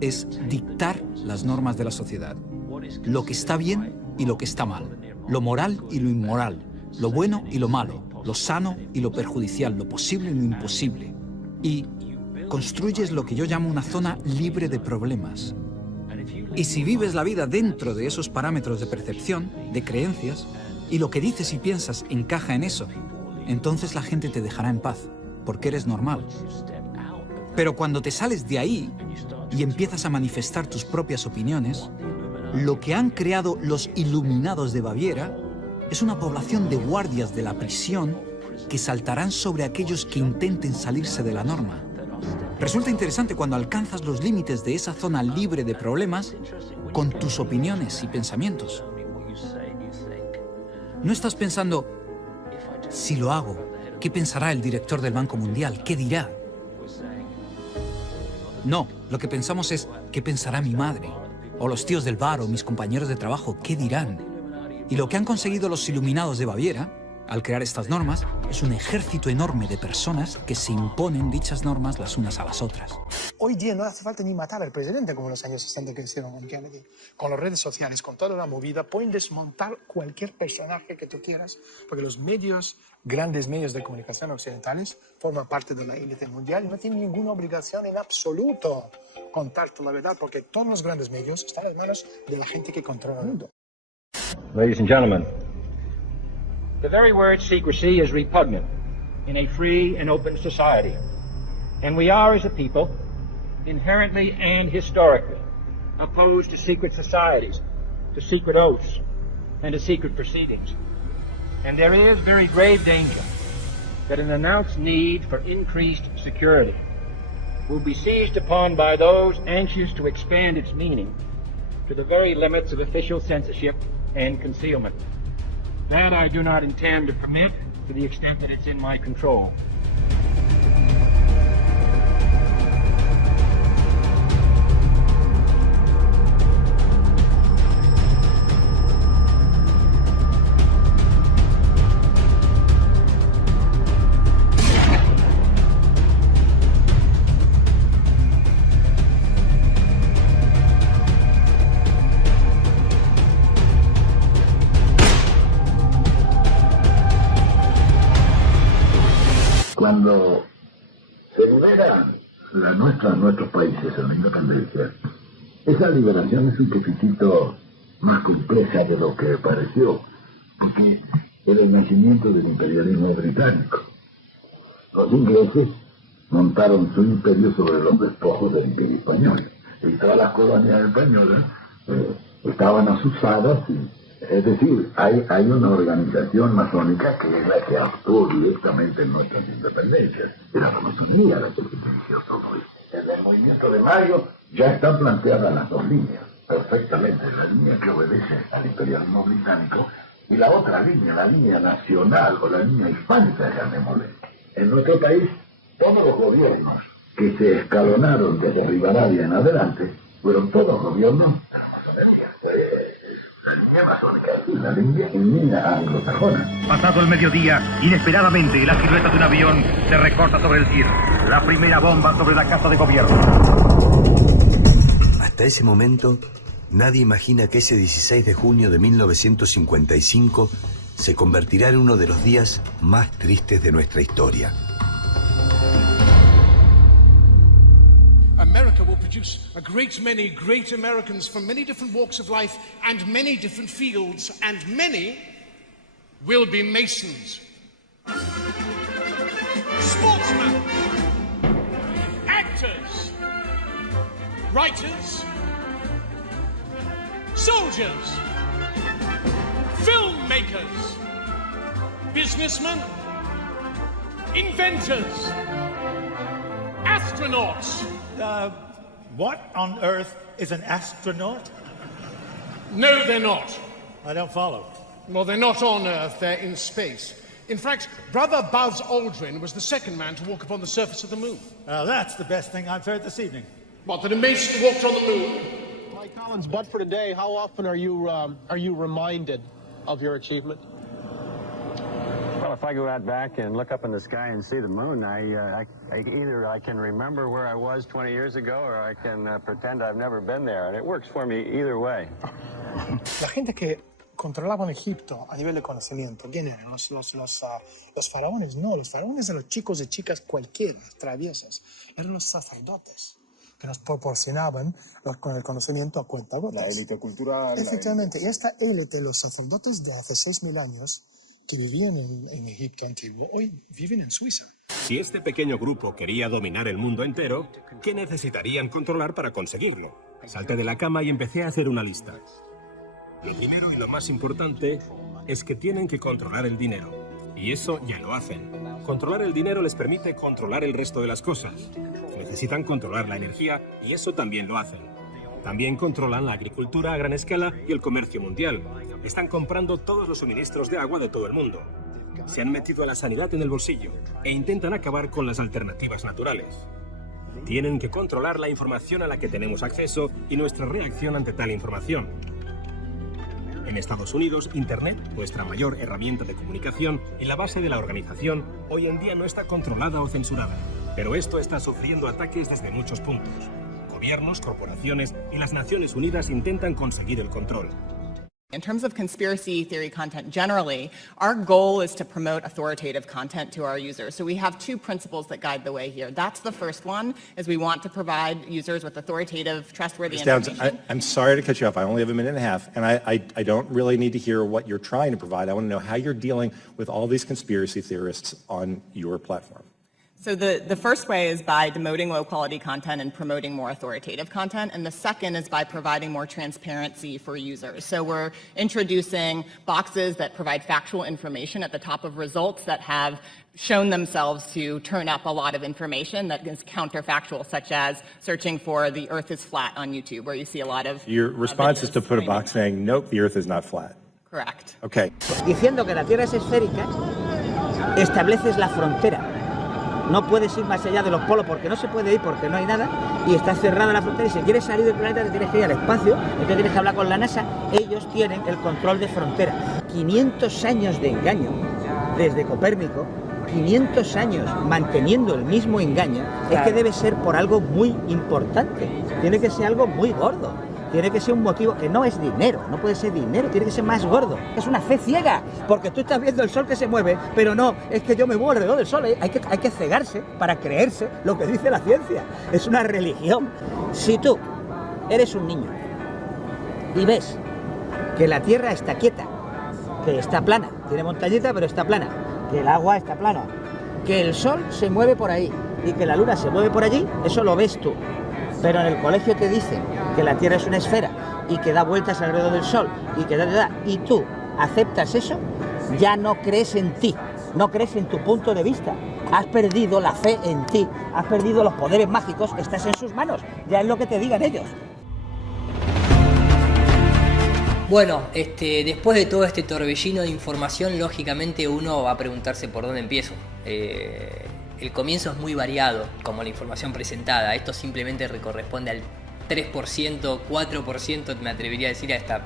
es dictar las normas de la sociedad. Lo que está bien y lo que está mal. Lo moral y lo inmoral. Lo bueno y lo malo. Lo sano y lo perjudicial. Lo posible y lo imposible. Y construyes lo que yo llamo una zona libre de problemas. Y si vives la vida dentro de esos parámetros de percepción, de creencias, y lo que dices y piensas encaja en eso, entonces la gente te dejará en paz, porque eres normal. Pero cuando te sales de ahí y empiezas a manifestar tus propias opiniones, lo que han creado los iluminados de Baviera es una población de guardias de la prisión que saltarán sobre aquellos que intenten salirse de la norma. Resulta interesante cuando alcanzas los límites de esa zona libre de problemas con tus opiniones y pensamientos. No estás pensando, si lo hago, ¿qué pensará el director del Banco Mundial? ¿Qué dirá? No, lo que pensamos es, ¿qué pensará mi madre? O los tíos del bar o mis compañeros de trabajo, ¿qué dirán? Y lo que han conseguido los iluminados de Baviera, al crear estas normas, es un ejército enorme de personas que se imponen dichas normas las unas a las otras. Hoy día no hace falta ni matar al presidente como en los años 60 que hicieron con Kennedy. Con las redes sociales, con toda la movida, pueden desmontar cualquier personaje que tú quieras, porque los medios, grandes medios de comunicación occidentales, forman parte de la élite mundial y no tienen ninguna obligación en absoluto contarte la verdad, porque todos los grandes medios están en manos de la gente que controla el mundo. Ladies and gentlemen, the very word secrecy is repugnant in a free and open society. And we are, as a people, inherently and historically opposed to secret societies, to secret oaths, and to secret proceedings. And there is very grave danger that an announced need for increased security will be seized upon by those anxious to expand its meaning to the very limits of official censorship and concealment. That I do not intend to permit to the extent that it's in my control. Cuando se liberan nuestros países en la independencia, esa liberación es un poquitito más compleja de lo que pareció, porque era el nacimiento del imperialismo británico. Los ingleses montaron su imperio sobre los despojos del imperio español, y todas las colonias españolas estaban asusadas, es decir, hay una organización masónica que es la que actuó directamente en nuestras independencias. Era la masonería la que dirigió todo esto. En el movimiento de Mayo ya están planteadas las dos líneas, perfectamente, la línea que obedece al imperialismo británico y la otra línea, la línea nacional o la línea hispánica, llamémosle. En nuestro país, todos los gobiernos que se escalonaron desde Rivadavia en adelante fueron todos gobiernos la línea anglosajona. Pasado el mediodía, inesperadamente, la silueta de un avión se recorta sobre el cielo. La primera bomba sobre la casa de gobierno. Hasta ese momento, nadie imagina que ese 16 de junio de 1955 se convertirá en uno de los días más tristes de nuestra historia. America will produce a great many great Americans from many different walks of life and many different fields, and many will be Masons. Sportsmen, actors, writers, soldiers, filmmakers, businessmen, inventors, astronauts. What on earth is an astronaut? No, they're not. I don't follow. Well, they're not on Earth, they're in space. In fact, Brother Buzz Aldrin was the second man to walk upon the surface of the moon. That's the best thing I've heard this evening. What, that a Mason walked on the moon? Mike Collins, but for today, how often are you reminded of your achievement? Well, if I go out back and look up in the sky and see the moon, either I can remember where I was 20 years ago or I can pretend I've never been there, and it works for me either way. La gente que controlaban Egipto a nivel de conocimiento, ¿quién eran? Los faraones, no, los faraones eran los chicos y chicas cualquiera, traviesas, eran los sacerdotes que nos proporcionaban con el conocimiento a cuentagotas. La élite cultural. Efectivamente, y esta élite, los sacerdotes de hace 6.000 años que vivían en Egipto antiguo, hoy viven en Suiza. Si este pequeño grupo quería dominar el mundo entero, ¿qué necesitarían controlar para conseguirlo? Salté de la cama y empecé a hacer una lista. Lo primero y lo más importante es que tienen que controlar el dinero. Y eso ya lo hacen. Controlar el dinero les permite controlar el resto de las cosas. Necesitan controlar la energía y eso también lo hacen. También controlan la agricultura a gran escala y el comercio mundial. Están comprando todos los suministros de agua de todo el mundo. Se han metido a la sanidad en el bolsillo e intentan acabar con las alternativas naturales. Tienen que controlar la información a la que tenemos acceso y nuestra reacción ante tal información. En Estados Unidos, Internet, nuestra mayor herramienta de comunicación y la base de la organización, hoy en día no está controlada o censurada. Pero esto está sufriendo ataques desde muchos puntos. Gobiernos, corporaciones y las Naciones Unidas intentan conseguir el control. In terms of conspiracy theory content generally, our goal is to promote authoritative content to our users. So we have two principles that guide the way here. That's the first one, is we want to provide users with authoritative, trustworthy information. I'm sorry to cut you off. I only have a minute and a half, and I don't really need to hear what you're trying to provide. I want to know how you're dealing with all these conspiracy theorists on your platform. So the first way is by demoting low-quality content and promoting more authoritative content, and the second is by providing more transparency for users. So we're introducing boxes that provide factual information at the top of results that have shown themselves to turn up a lot of information that is counterfactual, such as searching for the Earth is flat on YouTube, where you see a lot of Your response is to put a box saying, nope, the Earth is not flat. Correct. Okay. Diciendo que la Tierra es esférica, estableces la frontera. No puedes ir más allá de los polos porque no se puede ir, porque no hay nada y está cerrada la frontera y si quieres salir del planeta te tienes que ir al espacio, entonces tienes que hablar con la NASA, ellos tienen el control de frontera. 500 años de engaño desde Copérnico, 500 años manteniendo el mismo engaño, es que debe ser por algo muy importante, tiene que ser algo muy gordo. Tiene que ser un motivo que no es dinero, no puede ser dinero, tiene que ser más gordo. Es una fe ciega, porque tú estás viendo el sol que se mueve, pero no, es que yo me muevo alrededor del sol. Hay que cegarse para creerse lo que dice la ciencia. Es una religión. Si tú eres un niño y ves que la Tierra está quieta, que está plana, tiene montañita pero está plana, que el agua está plana, que el sol se mueve por ahí y que la luna se mueve por allí, eso lo ves tú. Pero en el colegio te dicen que la Tierra es una esfera y que da vueltas alrededor del Sol y que y tú aceptas eso, ya no crees en ti, no crees en tu punto de vista. Has perdido la fe en ti, has perdido los poderes mágicos, estás en sus manos, ya es lo que te digan ellos. Bueno, después de todo este torbellino de información, lógicamente uno va a preguntarse por dónde empiezo. El comienzo es muy variado, como la información presentada. Esto simplemente corresponde al 3%, 4%, me atrevería a decir hasta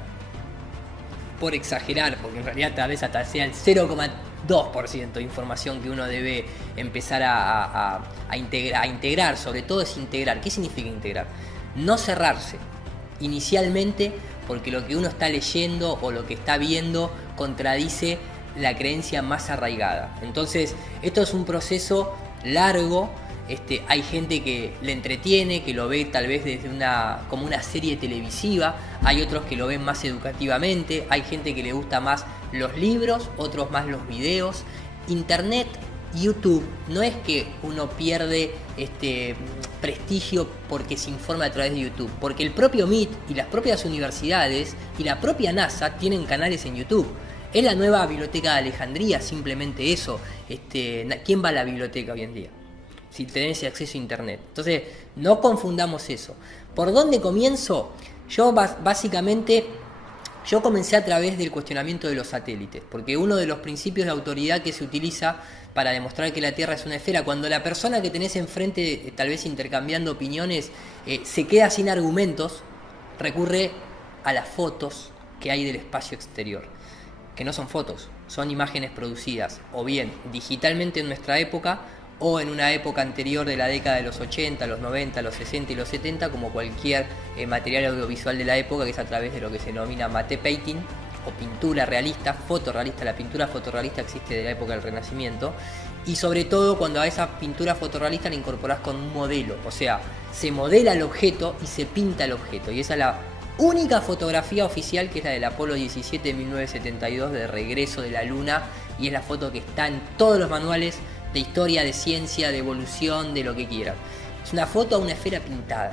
por exagerar, porque en realidad tal vez hasta sea el 0,2% de información que uno debe empezar a integrar. Sobre todo es integrar. ¿Qué significa integrar? No cerrarse inicialmente porque lo que uno está leyendo o lo que está viendo contradice la creencia más arraigada. Entonces, esto es un proceso largo. Hay gente que le entretiene, que lo ve tal vez desde como una serie televisiva, hay otros que lo ven más educativamente, hay gente que le gusta más los libros, otros más los videos. Internet YouTube no es que uno pierde prestigio porque se informa a través de YouTube, porque el propio MIT y las propias universidades y la propia NASA tienen canales en YouTube. Es la nueva biblioteca de Alejandría, simplemente eso. ¿Quién va a la biblioteca hoy en día? Si tenés acceso a internet. Entonces, no confundamos eso. ¿Por dónde comienzo? Yo básicamente, yo comencé a través del cuestionamiento de los satélites, porque uno de los principios de autoridad que se utiliza para demostrar que la Tierra es una esfera, cuando la persona que tenés enfrente, tal vez intercambiando opiniones, se queda sin argumentos, recurre a las fotos que hay del espacio exterior, que no son fotos, son imágenes producidas, o bien digitalmente en nuestra época, o en una época anterior de la década de los 80, los 90, los 60 y los 70, como cualquier material audiovisual de la época, que es a través de lo que se denomina matte painting, o pintura realista, fotorrealista. La pintura fotorrealista existe de la época del Renacimiento, y sobre todo cuando a esa pintura fotorrealista la incorporás con un modelo, o sea, se modela el objeto y se pinta el objeto, y esa es la única fotografía oficial, que es la del Apolo 17 de 1972, de regreso de la Luna, y es la foto que está en todos los manuales de historia, de ciencia, de evolución, de lo que quieran. Es una foto a una esfera pintada.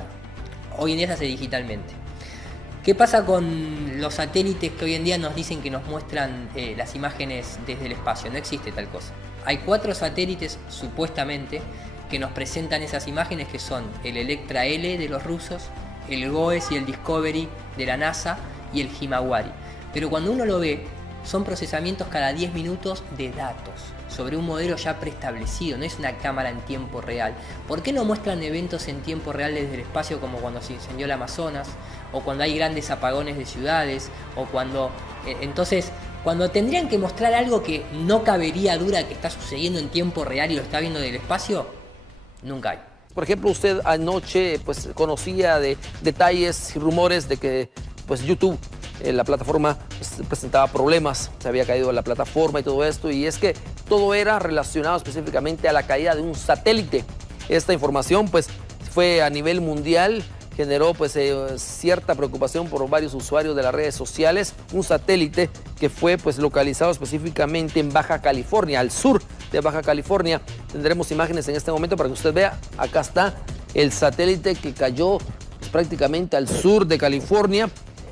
Hoy en día se hace digitalmente. ¿Qué pasa con los satélites que hoy en día nos dicen que nos muestran las imágenes desde el espacio? No existe tal cosa. Hay 4 satélites, supuestamente, que nos presentan esas imágenes, que son el Electra L de los rusos, el GOES y el Discovery de la NASA, y el Himawari. Pero cuando uno lo ve, son procesamientos cada 10 minutos de datos sobre un modelo ya preestablecido, no es una cámara en tiempo real. ¿Por qué no muestran eventos en tiempo real desde el espacio, como cuando se incendió el Amazonas, o cuando hay grandes apagones de ciudades, o cuando... entonces, cuando tendrían que mostrar algo que no cabería duda que está sucediendo en tiempo real y lo está viendo del espacio, nunca hay. Por ejemplo, usted anoche pues conocía de detalles y rumores de que pues YouTube, la plataforma, pues, presentaba problemas, se había caído la plataforma y todo esto, y es que todo era relacionado específicamente a la caída de un satélite. Esta información pues fue a nivel mundial, generó pues cierta preocupación por varios usuarios de las redes sociales. Un satélite que fue pues localizado específicamente en Baja California, al sur de Baja California. Tendremos imágenes en este momento para que usted vea. Acá está el satélite que cayó pues, prácticamente al sur de California.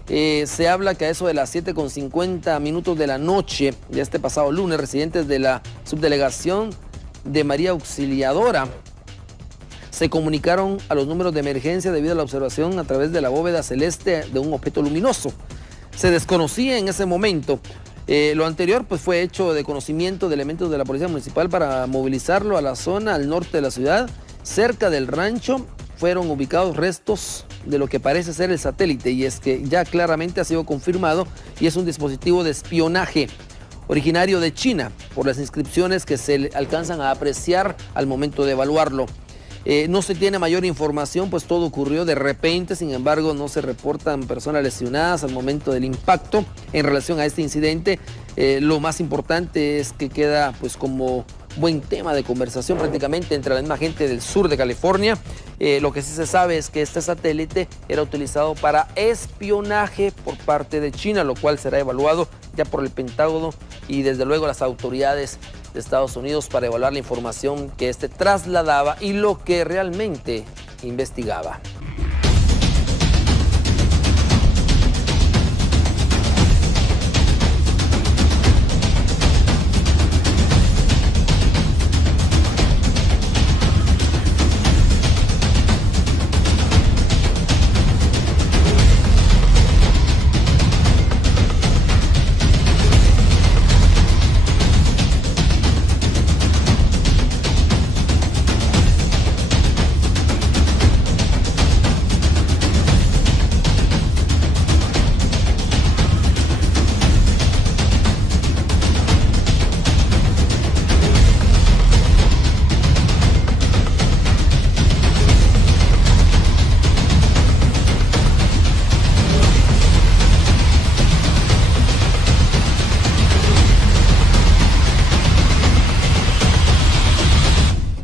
Se habla que a eso de las 7:50 de la noche de este pasado lunes, residentes de la subdelegación de María Auxiliadora se comunicaron a los números de emergencia debido a la observación a través de la bóveda celeste de un objeto luminoso. Se desconocía en ese momento. Lo anterior pues, fue hecho de conocimiento de elementos de la Policía Municipal para movilizarlo a la zona al norte de la ciudad. Cerca del rancho fueron ubicados restos de lo que parece ser el satélite, y es que ya claramente ha sido confirmado y es un dispositivo de espionaje originario de China, por las inscripciones que se alcanzan a apreciar al momento de evaluarlo. No se tiene mayor información, pues todo ocurrió de repente. Sin embargo, no se reportan personas lesionadas al momento del impacto en relación a este incidente. Lo más importante es que queda pues como buen tema de conversación prácticamente entre la misma gente del sur de California. Lo que sí se sabe es que este satélite era utilizado para espionaje por parte de China, lo cual será evaluado ya por el Pentágono y desde luego las autoridades de Estados Unidos para evaluar la información que este trasladaba y lo que realmente investigaba.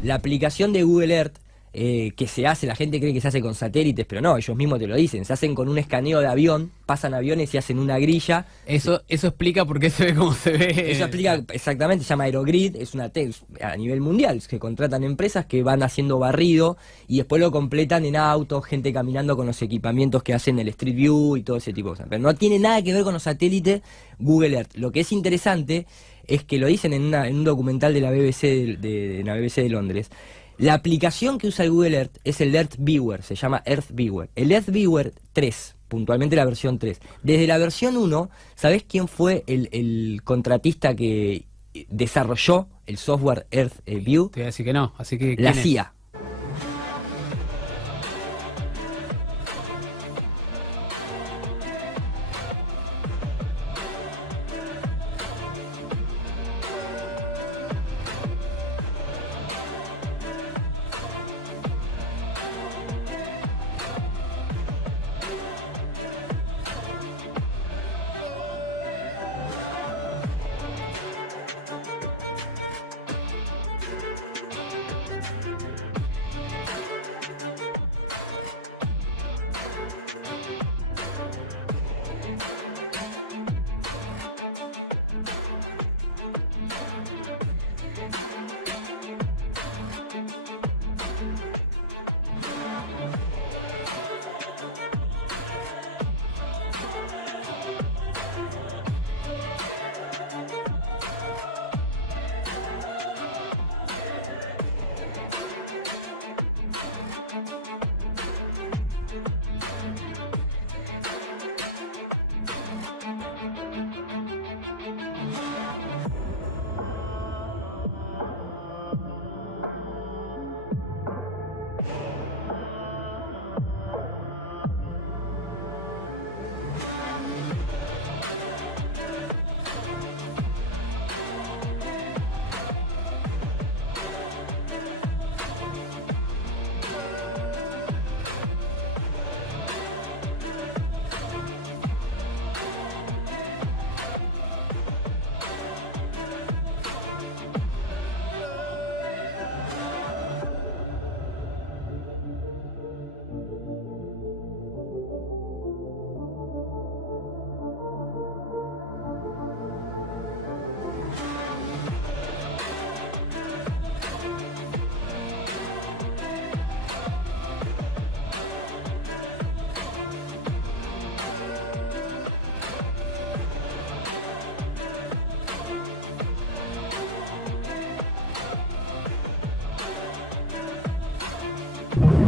La aplicación de Google Earth que se hace, la gente cree que se hace con satélites, pero no, ellos mismos te lo dicen, se hacen con un escaneo de avión, pasan aviones y hacen una grilla. Eso explica por qué se ve como se ve. Eso explica exactamente, se llama Aerogrid, es una a nivel mundial, se contratan empresas que van haciendo barrido y después lo completan en autos, gente caminando con los equipamientos que hacen el Street View y todo ese tipo de cosas. Pero no tiene nada que ver con los satélites Google Earth. Lo que es interesante es que lo dicen en un documental de la BBC de Londres. La aplicación que usa el Google Earth es el Earth Viewer, se llama Earth Viewer. El Earth Viewer 3, puntualmente la versión 3. Desde la versión 1, ¿sabés quién fue el contratista que desarrolló el software Earth View? Te voy a decir que no, así que... La CIA.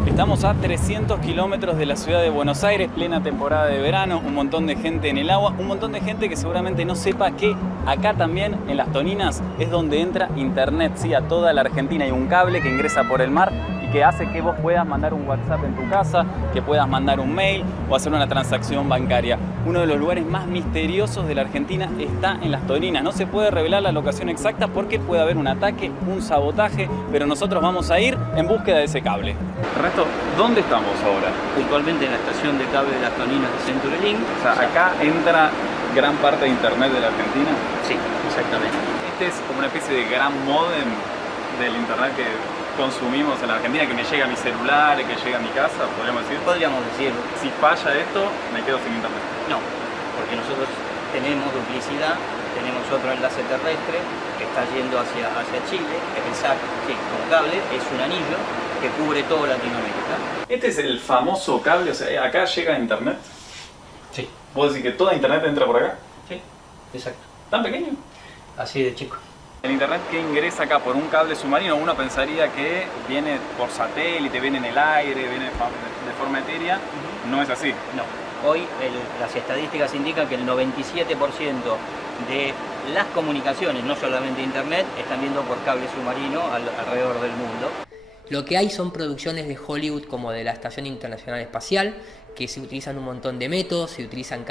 Estamos a 300 kilómetros de la ciudad de Buenos Aires, plena temporada de verano, un montón de gente en el agua, un montón de gente que seguramente no sepa que acá también, en las Toninas, es donde entra internet, sí, a toda la Argentina. Hay un cable que ingresa por el mar y que hace que vos puedas mandar un WhatsApp en tu casa, que puedas mandar un mail o hacer una transacción bancaria. Uno de los lugares más misteriosos de la Argentina está en las Toninas. No se puede revelar la locación exacta porque puede haber un ataque, un sabotaje, pero nosotros vamos a ir en búsqueda de ese cable. Ernesto, ¿dónde estamos ahora? Puntualmente en la estación de cable de las Toninas de CenturyLink. O sea, acá entra gran parte de internet de la Argentina. Sí, exactamente. Este es como una especie de gran módem del internet que consumimos en la Argentina, que me llega a mi celular, que llega a mi casa, podríamos decir. Podríamos decirlo. Si falla esto, me quedo sin internet. No, porque nosotros tenemos duplicidad, tenemos otro enlace terrestre que está yendo hacia Chile, que es el SAC, sí, con cable, es un anillo que cubre toda Latinoamérica. Este es el famoso cable, o sea, acá llega internet. Sí. ¿Vos decís que toda internet entra por acá? Sí, exacto. ¿Tan pequeño? Así de chico. El internet que ingresa acá por un cable submarino, uno pensaría que viene por satélite, viene en el aire, viene de forma etérea. No es así. No. Hoy las estadísticas indican que el 97% de las comunicaciones, no solamente internet, están viendo por cable submarino alrededor del mundo. Lo que hay son producciones de Hollywood como de la Estación Internacional Espacial, que se utilizan un montón de métodos, se utilizan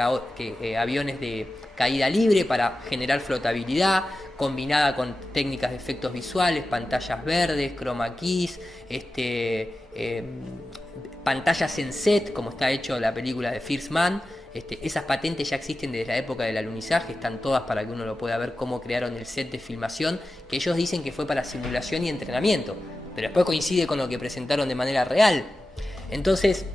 aviones de caída libre para generar flotabilidad, combinada con técnicas de efectos visuales, pantallas verdes, chroma keys, pantallas en set, como está hecho la película de First Man. Esas patentes ya existen desde la época del alunizaje, están todas para que uno lo pueda ver cómo crearon el set de filmación, que ellos dicen que fue para simulación y entrenamiento. pero después coincide con lo que presentaron de manera real. Entonces,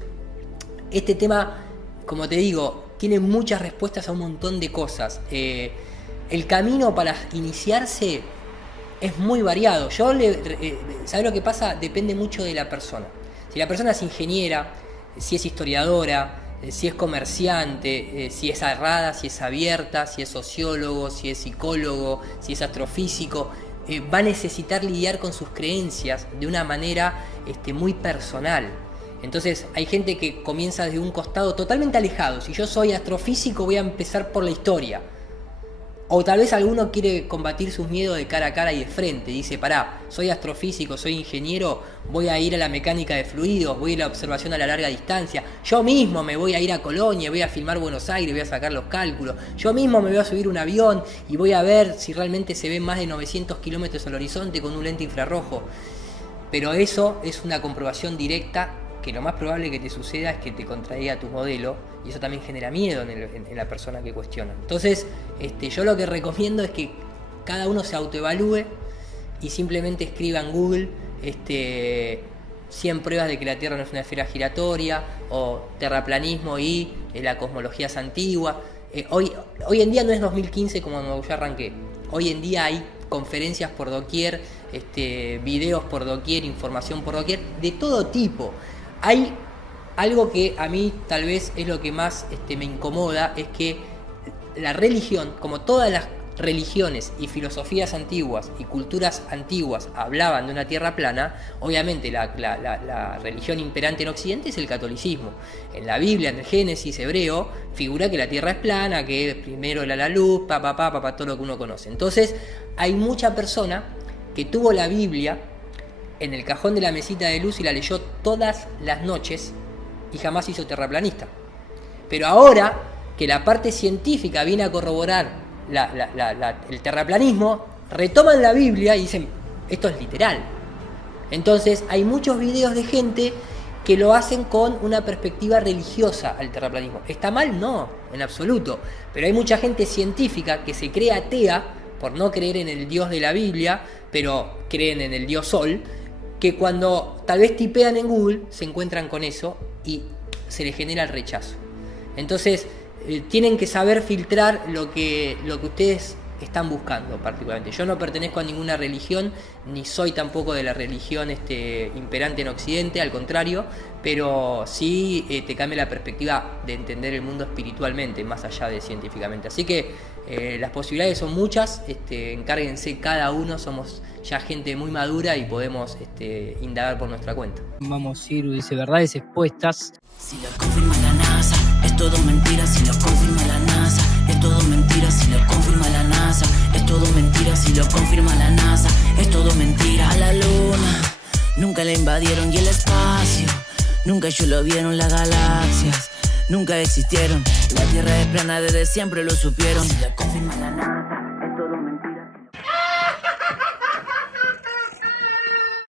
este tema, como te digo, tiene muchas respuestas a un montón de cosas. El camino para iniciarse es muy variado. ¿Sabes lo que pasa? Depende mucho de la persona. Si la persona es ingeniera, si es historiadora, si es comerciante, si es cerrada, si es abierta, si es sociólogo, si es psicólogo, si es astrofísico, va a necesitar lidiar con sus creencias de una manera muy personal. Entonces hay gente que comienza desde un costado totalmente alejado. Si yo soy astrofísico, voy a empezar por la historia. O tal vez alguno quiere combatir sus miedos de cara a cara y de frente. Dice, pará, soy astrofísico, soy ingeniero, voy a ir a la mecánica de fluidos, voy a ir a la observación a la larga distancia. Yo mismo me voy a ir a Colonia, voy a filmar Buenos Aires, voy a sacar los cálculos. Yo mismo me voy a subir un avión y voy a ver si realmente se ven más de 900 kilómetros al horizonte con un lente infrarrojo. Pero eso es una comprobación directa que lo más probable que te suceda es que te contradiga tu modelo, y eso también genera miedo en la persona que cuestiona. Entonces, yo lo que recomiendo es que cada uno se autoevalúe y simplemente escriba en Google 100 pruebas de que la Tierra no es una esfera giratoria, o terraplanismo y la cosmología es antigua. Hoy en día no es 2015 como cuando yo arranqué. Hoy en día hay conferencias por doquier, videos por doquier, información por doquier, de todo tipo. Hay algo que a mí tal vez es lo que más me incomoda, es que la religión, como todas las religiones y filosofías antiguas y culturas antiguas hablaban de una tierra plana, obviamente la religión imperante en Occidente es el catolicismo. En la Biblia, en el Génesis hebreo, figura que la tierra es plana, que primero era la luz, todo lo que uno conoce. Entonces hay mucha persona que tuvo la Biblia en el cajón de la mesita de luz y la leyó todas las noches y jamás hizo terraplanista. Pero ahora que la parte científica viene a corroborar el terraplanismo, retoman la Biblia y dicen, esto es literal. Entonces hay muchos videos de gente que lo hacen con una perspectiva religiosa al terraplanismo. ¿Está mal? No, en absoluto. Pero hay mucha gente científica que se cree atea por no creer en el Dios de la Biblia, pero creen en el Dios Sol, que cuando tal vez tipean en Google se encuentran con eso y se les genera el rechazo. Entonces tienen que saber filtrar lo que ustedes están buscando particularmente. Yo no pertenezco a ninguna religión, ni soy tampoco de la religión imperante en Occidente, al contrario, pero sí te cambia la perspectiva de entender el mundo espiritualmente, más allá de científicamente. Así que las posibilidades son muchas, encárguense cada uno, somos ya gente muy madura y podemos indagar por nuestra cuenta. Vamos, Ciru dice verdades expuestas. Si lo confirma la NASA, es todo mentira. Si lo confirma la NASA, es todo mentira. Si lo confirma la NASA, es todo mentira. Si lo confirma la NASA, es todo mentira. A la luna nunca la invadieron y el espacio nunca ellos lo vieron. Las galaxias nunca existieron. La Tierra es plana, desde siempre lo supieron. Si lo confirma la NASA.